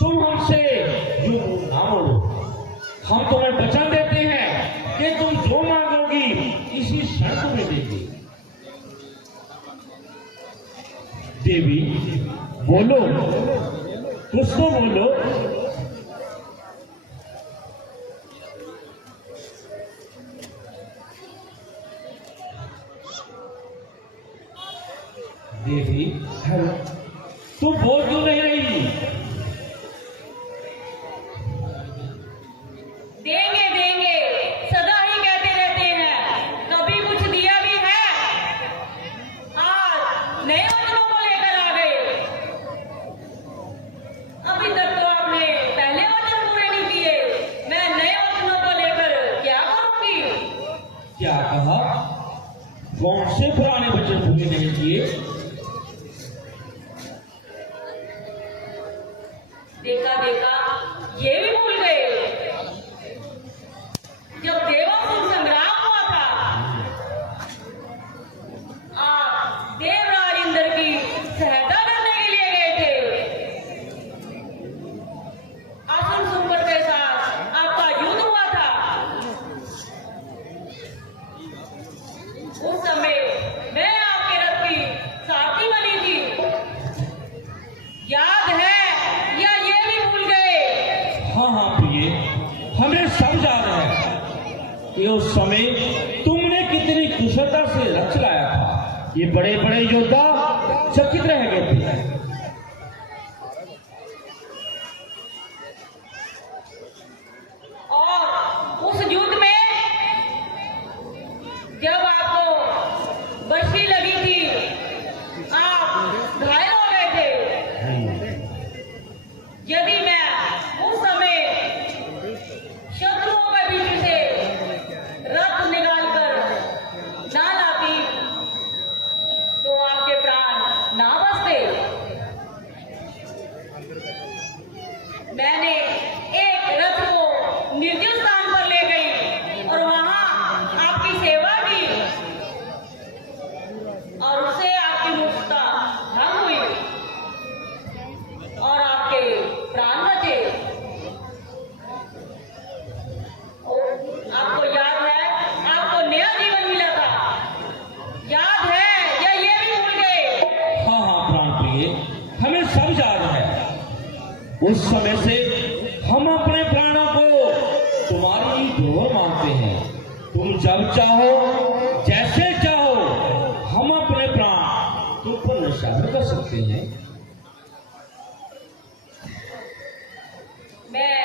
तुम हमसे यूं ना मोड़ो। हम तुम्हें वचन देते हैं कि तुम जो मांगोगी इसी क्षण तुम्हें देंगे। देवी, बोलो, कुछ तो बोलो। देवी, तू बोल क्यों नहीं रही? देंगे देंगे सदा ही कहते रहते हैं, कभी कुछ दिया भी है? आज नए वचनों को लेकर आ गए। अभी तक तो आपने पहले वचन पूरे नहीं किए, मैं नए वचनों को लेकर क्या करूंगी? क्या कहा? कौन से पुराने वचन पूरे नहीं किए? देखा देखा ये भी भूल गए। जब देवासुर संग्राम हुआ था, आप देवराज इंद्र की सहायता करने के लिए गए थे। असुर सुंबर के साथ आपका युद्ध हुआ था। उस समय मैं आपके रथ की सारथी बनी थी। याद है या ये भी भूल गए? हाँ हाँ प्रिय, हमें सब याद है कि उस समय तुमने कितनी कुशलता से रथ चलाया था। ये बड़े बड़े योद्धा चकित रह गए थे। और उस युद्ध में जब आपको बर्फी लगी थी, आप घायल हो गए थे। यदि मैं उस समय शत्रुओं के बीच से रथ निकालकर ना लाती तो आपके प्राण ना बचते। मैंने एक रथ को निर्जन स्थान पर ले गई और वहां आपकी सेवा की और उससे आपकी मूर्खता भंग हुई और आपके प्राण बचे। आपको याद है, आपको नया जीवन मिला था। याद है या ये भी भूल गए? हाँ हाँ प्राण प्रिय, हमें सब याद है। उस समय से हम अपने प्राणों को तुम्हारी धोहर मानते हैं। तुम जब चाहो, जैसे चाहो, हम अपने प्राण तुम पर निशान कर सकते हैं। मैं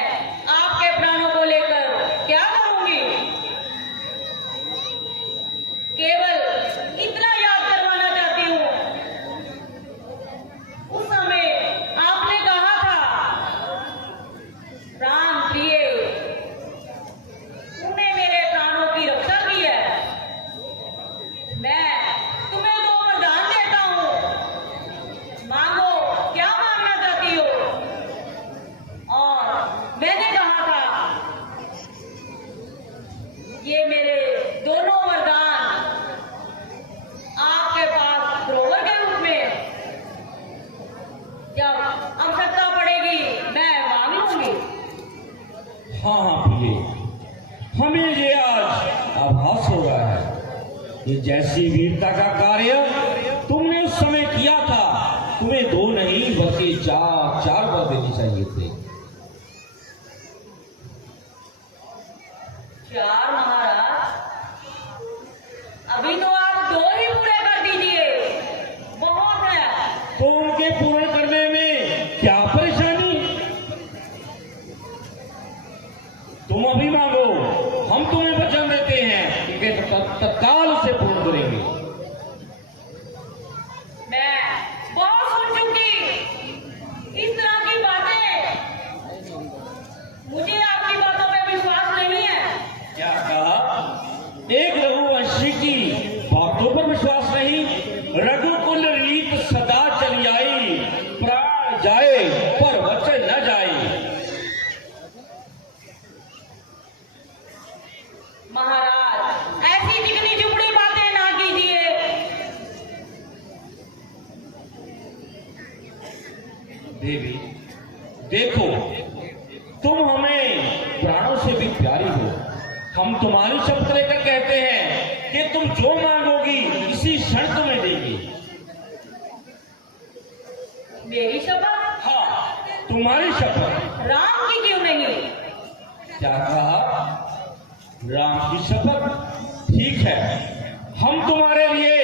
आपके प्राणों को लेकर क्या करूंगी? केवल इतना याद करवाना चाहती हूँ। उस समय आपने कहा था, प्राण प्रिय, तूने मेरे प्राणों की रक्षा की है। मैं तुम्हें 2 वरदान देता हूँ, मांगो क्या मांगना चाहती हो? और मैंने कहा था, ये मेरे दोनों वरदान आपके पास धरोहर के रूप में जब आवश्यकता पड़ेगी मैं मांग लूंगी। हाँ हाँ प्रिय, हमें ये आज आभास हो रहा है कि जैसी वीरता का कार्य तुमने उस समय किया था, तुम्हें 2 नहीं बल्कि 4 वर देने चाहिए थे। 4 महाराज, अभी तो आप 2 ही पूरे कर दीजिए, बहुत है। तो उनके पूर्ण करने में क्या परेशानी? तुम अभी मांगो, हम तुम्हें वचन देते हैं कि तत्काल उसे देवी देखो, तुम हमें प्राणों से भी प्यारी हो। हम तुम्हारी शब्द लेकर कहते हैं कि तुम जो मांगोगी इसी क्षण तुम्हें देंगे। मेरी शपथ? हाँ, तुम्हारी शपथ। राम की क्यों नहीं? क्या कहा? राम की शपथ? ठीक है, हम तुम्हारे लिए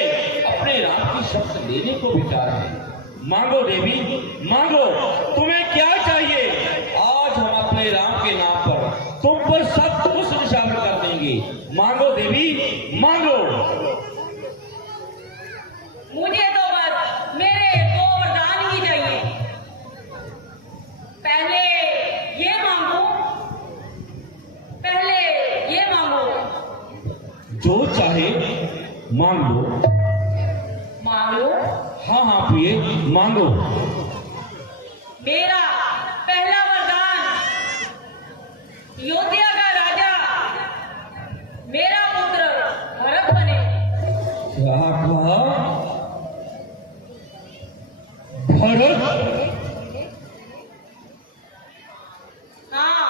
अपने राम की शपथ लेने को भी तैयार हैं। मांगो देवी, मांगो, तुम्हें क्या चाहिए? आज हम अपने राम के नाम पर तुम पर सब कुछ निशावर कर देंगे। मांगो देवी, मांगो। मुझे तो बस मेरे 2 वरदान ही चाहिए। पहले ये मांगो, पहले ये मांगो। जो चाहे मांग लो। मांग लो? हाँ हाँ प्रिय, मांगो। मेरा पहला वरदान, अयोध्या का राजा मेरा पुत्र भरत बने। क्या कहा? भरत? हाँ,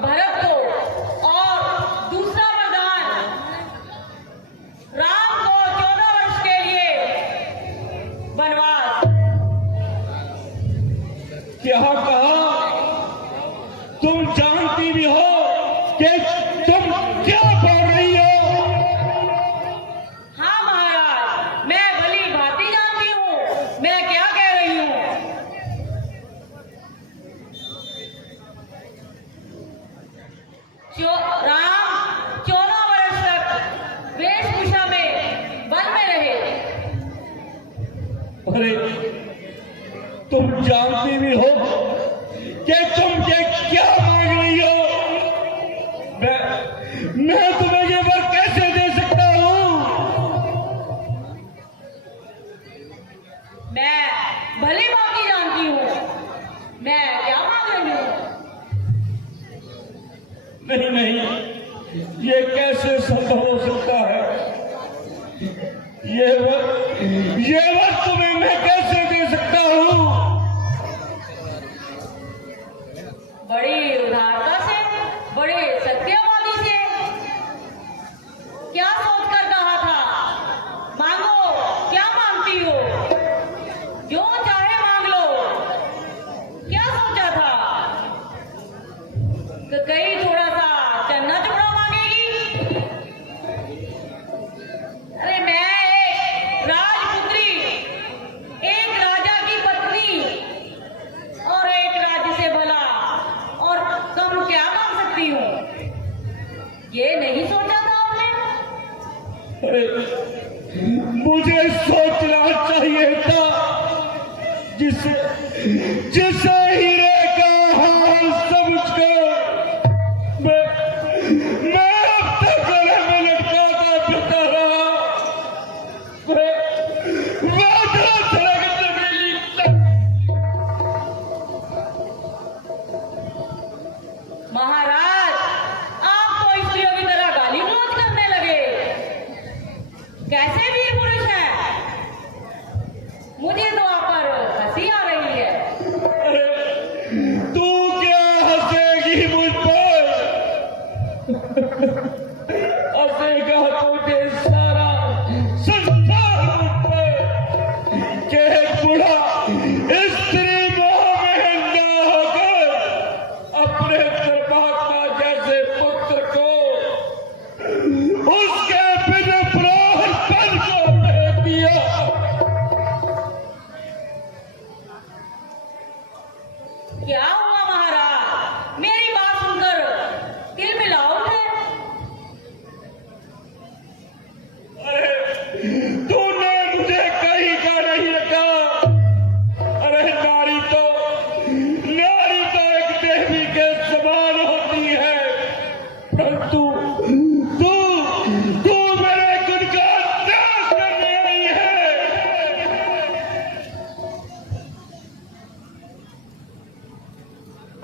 भरत को। और दूसरा वरदान, राम को 14 वर्ष के लिए वनवास। क्या कहा? तुम जानती भी हो कि तुम क्या बोल रही हो? हाँ महाराज, मैं भली भांति जानती हूँ मैं क्या कह रही हूँ। राम 14 वर्ष तक वेशभूषा में वन में रहे। अरे, तुम जानती भी हो कि तुम ये क्या मांग रही हो? मैं तुम्हें ये वर कैसे दे सकता हूँ? मैं भली भांति जानती हूँ मैं क्या मांग रही हूँ। नहीं नहीं, ये कैसे संभव हो सकता है? ये वर तुम्हें मैं कैसे दे सकता हूँ? बड़ी उदारता से, बड़े सत्यवादी से, क्या सोचकर कहा था? मांगो, क्या मांगती हो? जो चाहे मांग लो। क्या सोचा था? कहीं थोड़ा सा चन्ना चुपड़ा मांगेगी? अरे मैं एक राजपुत्री, एक राजा की पत्नी और एक राज्य से भला और कम क्या मांग सकती हूँ? ये नहीं सोचा था आपने? अरे, मुझे सोचना चाहिए था। जिसे हीरे का हाल समझकर मैं अब तक गले में लटकाता फिरता रहा। महाराज, आप तो स्त्रियों की तरह गाली गलौज करने लगे। कैसे वीर पुरुष हैं? मुझे तो आप पर हंसी आ रही है। तू क्या हंसेगी मुझ पर? हंसेगा तुझे सारा संसार मुझ पर कि एक बूढ़ा स्त्री मोह में अंधा होकर अपने दुर्भाग्य जैसे पुत्र को उसके बिन प्राण को दे दिया। क्या हुआ महाराज? मेरी बात सुनकर दिल में लाओ है। अरे, तूने मुझे कहीं का नहीं रखा। अरे, नारी तो एक देवी के समान होती है, परंतु तू मेरे गुण का नाश करने आई है।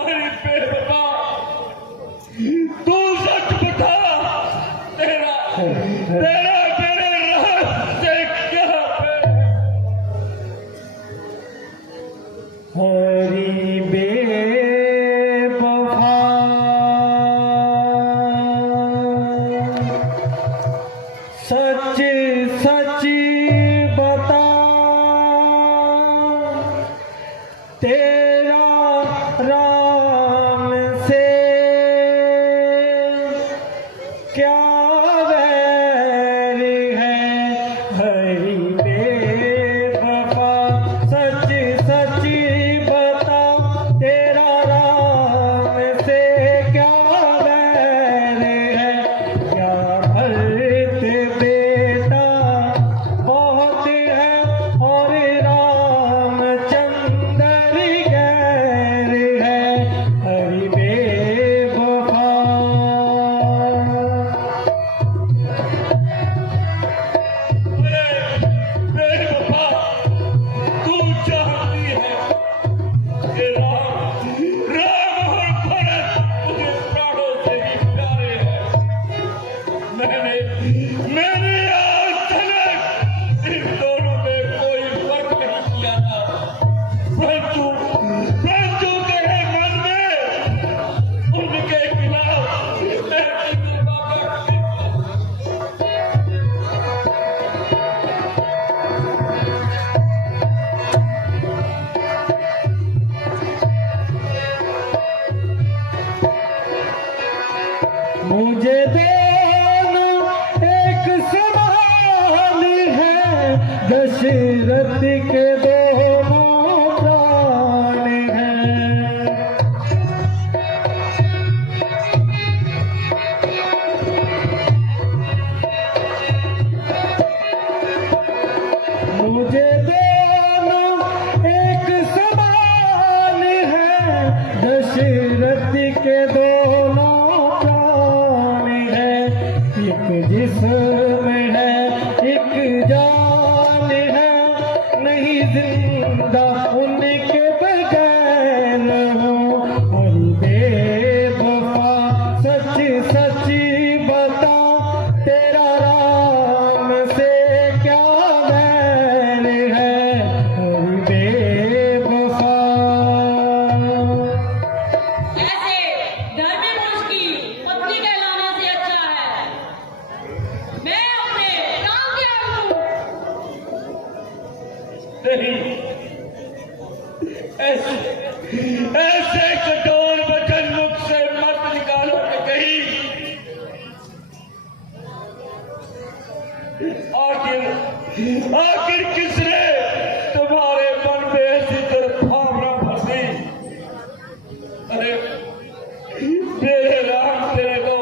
अरे बेवफा, तू सच बता, तेरा मेरे राज सच सच बता तेरा राम से क्या वैर है हरि बेवफा। सच सच बता तेरा राम से क्या वैर है। क्या भरत बेटा बहुत है और रामचंद्र गैर है हरि बेवफा। बेवफा, तू चाहती है कि राम और भरत मुझे प्राणों से भी प्यारे हैं। मैंने आज तक इन दोनों में कोई फर्क नहीं किया था, परंतु तेरे मन में उनके खिलाफ ऐसी बातें मुझे दोनों एक समान है दशरथ के दोनों प्राण हैं। मुझे दोनों एक समान है दशरथ के दोनों प्राण है। एक जिस्म है एक जान है नहीं जिंदा उनके बगैर हो हरि बेवफा। सच सच बता तेरा राम से क्या वैर है हरि बेवफा। ऐसे धर्मी पुरुष की पत्नी कहलाने से अच्छा है मैं अपने प्राण त्याग दूं। नहीं, ऐसे कठोर वचन मुख से मत निकालो कि कहीं आखिर किसने तुम्हारे मन में ऐसी भावना फंसी। अरे मेरे राम तेरे को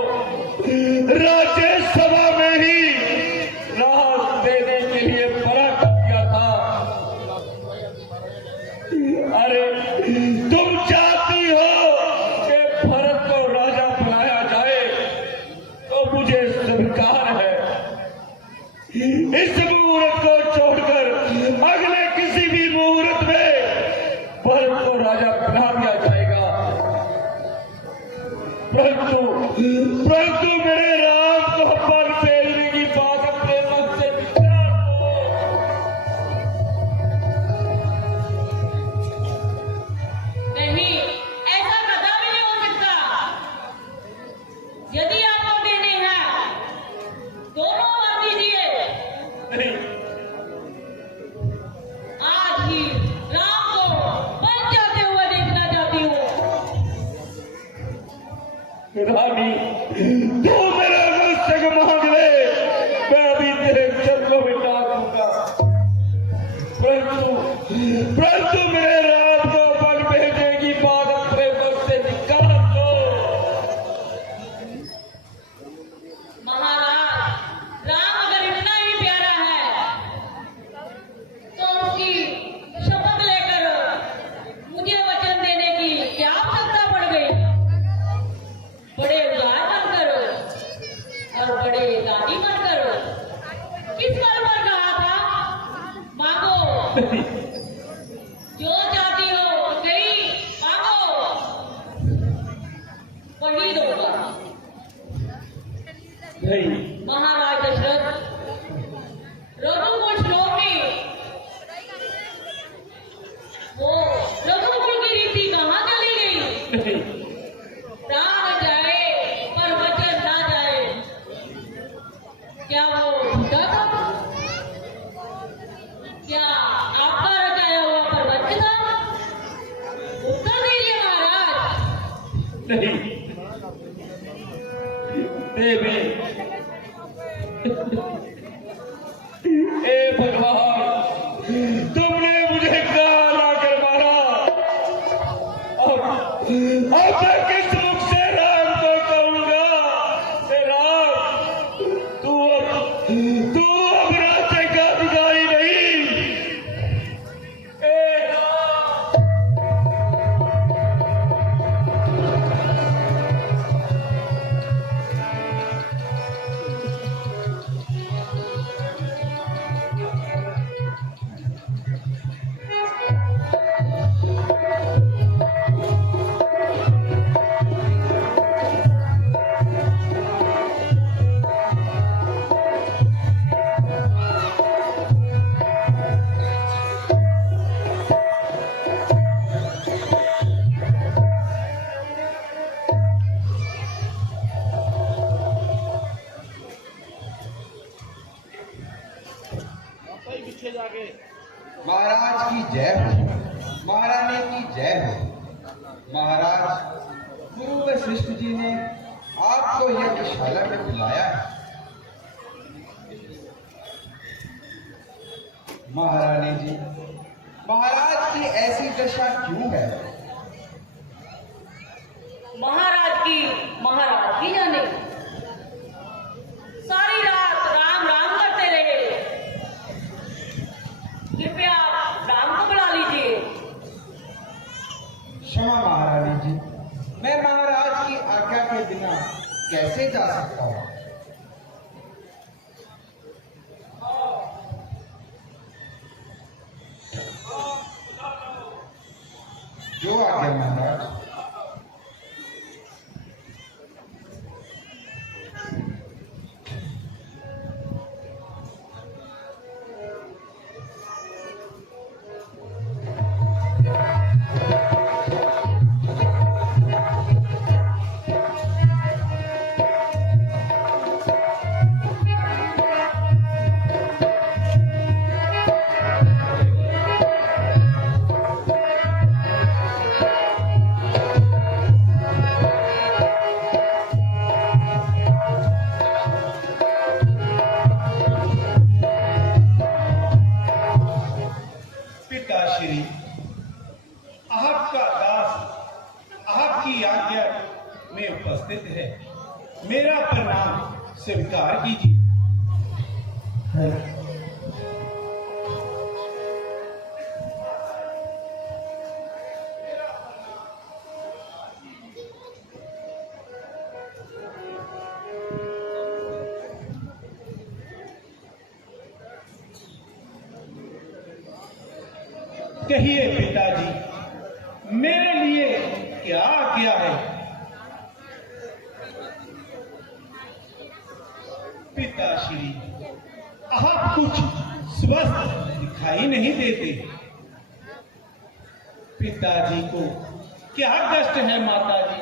राज्यसभा में ही राहत देने के लिए बड़ा किया था। अरे तुम चाहती हो कि भरत को राजा बनाया जाए तो मुझे स्वीकार है। इस मुहूर्त को छोड़कर अगले किसी भी मुहूर्त में भरत को राजा बना दिया जाएगा, परंतु मेरे राम को पर फेरने की बात अपने मन से निकाल दो। नहीं ऐसा कदापि नहीं हो सकता। यदि आपको देने हैं दोनों वर दीजिए। नहीं, आज ही राम को बन जाते हुए देखना चाहती हूँ। रानी तू मेरा मस्तक मांग ले, मैं अभी तेरे चरणों में डाल दूंगा, परंतु मेरे राम को बन भेजने की बात अपने मन से निकाल दो। महाराज राम अगर इतना ही प्यारा है तो उसकी शपथ लेकर मुझे वचन देने की क्या आवश्यकता पड़ गई। बड़े उदार बनकर और बड़े दानी बनकर किस पर कहा था मांगो जो चाहती हो कहीं मांगो वही दूंगा। नहीं, महाराज दशरथ रघुकुल श्लोक में वो रघुकुल की रीति कहाँ चली गई। नहीं, प्राण जाए पर वचन ना जाए। क्या वो झूठा था? क्या आपका रचाया हुआ पर्वत था? उत्तर दीजिए महाराज। नहीं देवी, हे भगवान, तुमने मुझे कहाँ लाकर मारा? अब मैं किस मुख से राम को कहूंगा? हे राम, तू अब राज्य का अधिकारी नहीं। हे राम, महाराज की जय हो, महारानी की जय हो। महाराज, गुरु वशिष्ठ जी ने आपको यज्ञशाला में बुलाया है। महारानी जी, महाराज की ऐसी दशा क्यों है? महाराज की जाने। सारी रात राम राम करते रहे। कृपया राम को बुला लीजिए। क्षमा महारानी जी, मैं महाराज की आज्ञा के बिना कैसे जा सकता हूँ? जो आज्ञा महाराज। पिताश्री, आपका दास आपकी आज्ञा में उपस्थित है। मेरा प्रणाम स्वीकार कीजिए। कहिए पिताजी, मेरे लिए क्या आज्ञा है? पिताश्री, आप कुछ स्वस्थ दिखाई नहीं देते। पिताजी को क्या कष्ट है माताजी?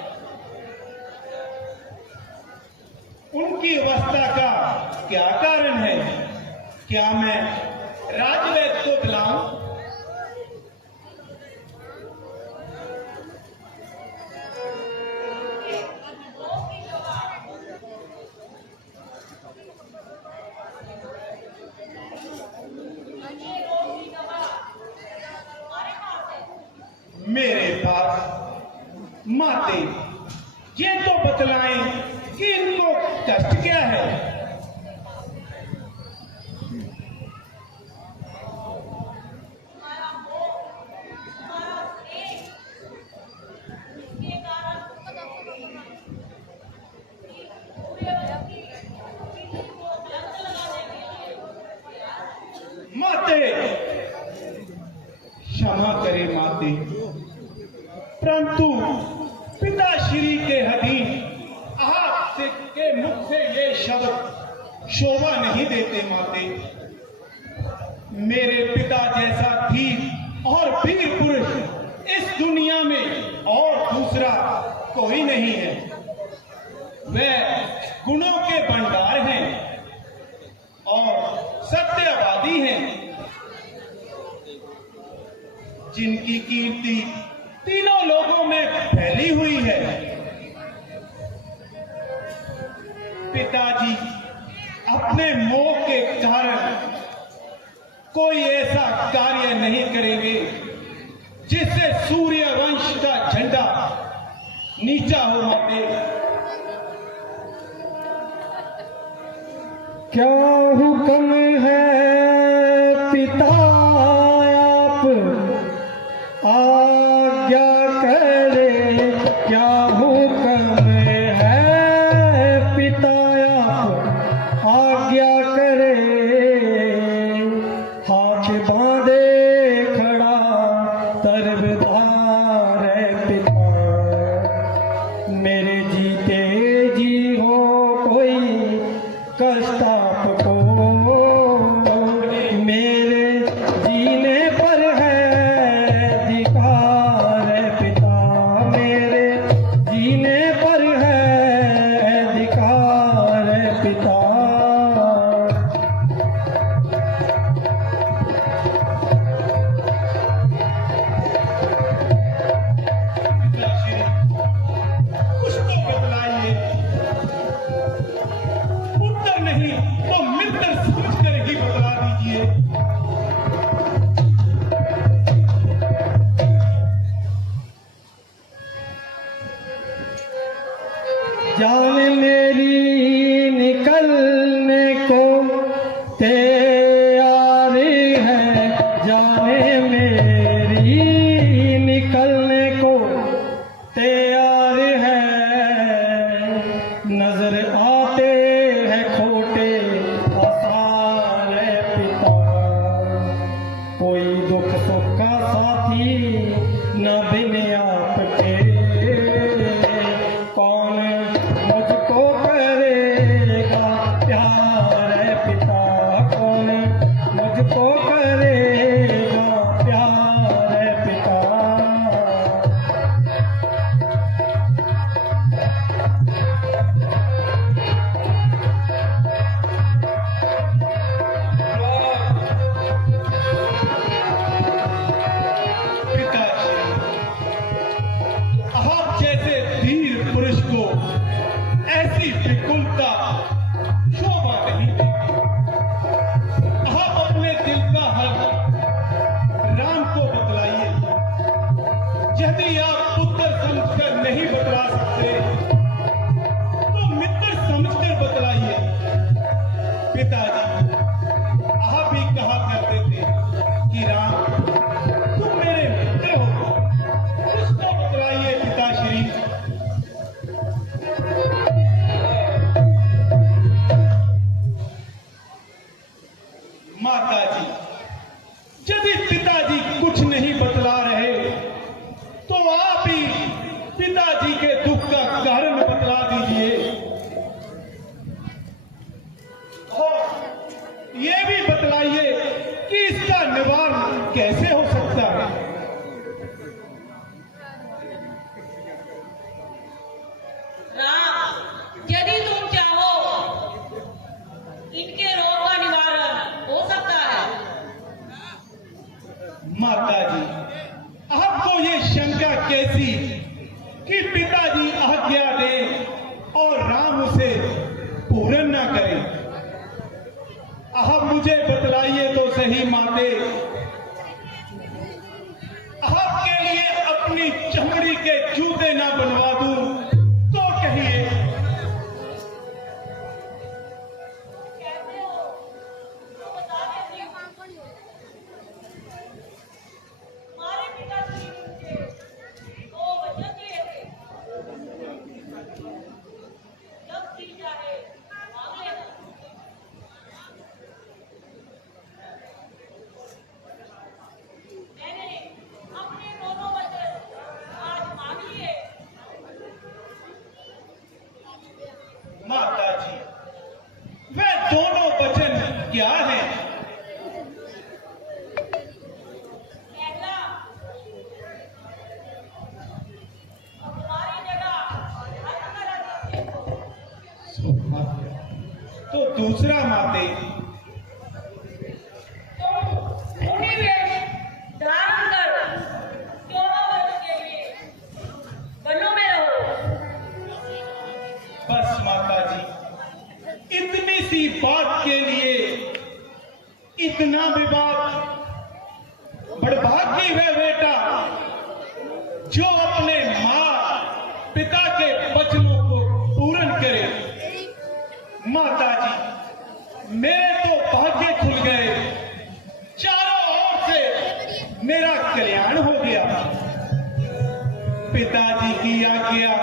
उनकी अवस्था का क्या कारण है? क्या मैं राजवैद्य को बुलाऊं? मेरे पास माते, ये तो बतलाएं कि इनको कष्ट क्या है? माते, क्षमा करे माते, परंतु पिताश्री के अधीन आप के मुख से ये शब्द शोभा नहीं देते माते। मेरे पिता जैसा धीर और वीर पुरुष इस दुनिया में और दूसरा कोई नहीं है। वे गुणों के भंडार हैं। सत्यवादी हैं, जिनकी कीर्ति तीनों लोगों में फैली हुई है। पिताजी अपने मोह के कारण कोई ऐसा कार्य नहीं करेंगे जिससे सूर्य वंश का झंडा नीचा हो माते। क्या हुक्म है पिता आप आज्ञा करे, क्या हुक्म है पिता आप आज्ञा करे। हाथ बांधे खड़ा तरबदार है पिता, मेरे जीते जी हो कोई कष्ट आपको, मेरे जीने पर है अधिकार है पिता, मेरे जीने पर है अधिकार है पिता। कुछ तो बतलाइए, उत्तर नहीं तो मित्र समझ कर ही बतला दीजिए। जान मेरी निकलने को तैयार है, जाने मेरी निकलने को तैयार है। नजर आते हैं खोटे आसार है पिता, कोई दुख सुख का साथी न बिन आपके, कौन मुझको करेगा प्यार है पिता, कौन मुझको करेगा प्यार है पिता। पिताजी, आप जैसे धीर पुरुष को ऐसी विपुलता शोभा नहीं देती। आप अपने दिल का हल राम को बतलाइए। यदि आप पुत्र समझकर नहीं बतला सकते तो मित्र समझकर बतलाइए। पिताजी, आप भी कहा करते थे कि राम तुम मेरे मित्र हो, कुछ तो बतलाइए पिताश्री। माताजी, यदि पिताजी कुछ नहीं बतला रहे तो आप ही पिताजी के दुख का कारण बतला दीजिए। और ये भी बतलाइए कि इसका निवारण कैसे हो सकता है। राम, यदि तुम चाहो इनके रोग का निवारण हो सकता है। माताजी, आपको ये शंका कैसी कि पिताजी आज्ञा दे और राम उसे पूर्ण न करे। आप मुझे बतलाइए तो सही माते, आपके लिए अपनी चमड़ी के जूते ना बनवा दूं तो कहिए। कहते हो तो बता देती हूँ। हमारे पिताजी ने मुझे 2 वचन दिए थे, जब जी चाहे मांग लेना। मैंने अपने दोनों वचन आज मांग लिए। माताजी, वे दोनों वचन क्या हैं? पहला, तुम्हारी जगह हस्तकला दीजिए। तो दूसरा माते, बात के लिए इतना विवाद। बड़भागी वह बेटा जो अपने माँ पिता के वचनों को पूर्ण करे। माता जी, मेरे तो भाग्य खुल गए, चारों ओर से मेरा कल्याण हो गया। पिताजी की आज्ञा,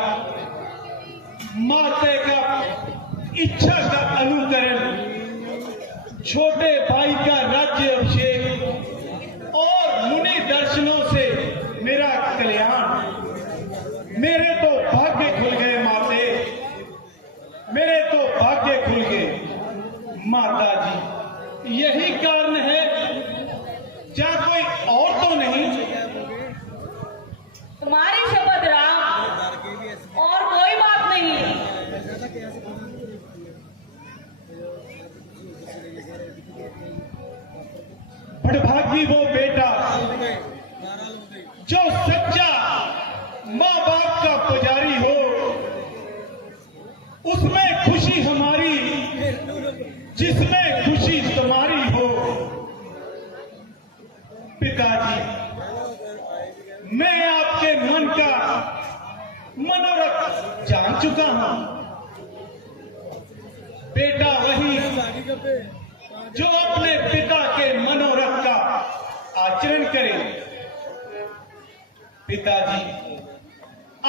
माता का इच्छा का अनुकरण, छोटे भाई का राज्य अभिषेक और मुनि दर्शनों से मेरा कल्याण। मेरे तो भाग्य खुल गए माते, मेरे तो भाग्य खुल गए। माता जी, यही कारण है, क्या कोई और तो नहीं? तुम्हारी शपथ राम, और कोई बात नहीं। बड़भागी वो बेटा जो सच्चा माँ बाप का पुजारी हो, उसमें खुशी हमारी, जिसमें खुशी तुम्हारी हो। पिताजी, मैं आपके मन का मनोरथ जान चुका हूं। बेटा वही जो अपने पिता के मनोरथ का आचरण करे। पिताजी,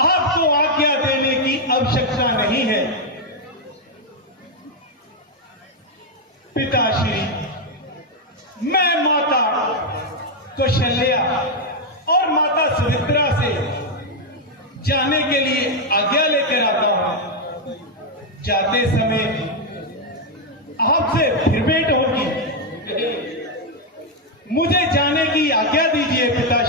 आपको आज्ञा देने की आवश्यकता नहीं है। पिताश्री, मैं माता कौशल्या और माता सुमित्रा से जाने के लिए आज्ञा लेकर आता हूं। जाते समय आपसे फिर भेंट होगी। मुझे जाने की आज्ञा दीजिए पिताजी।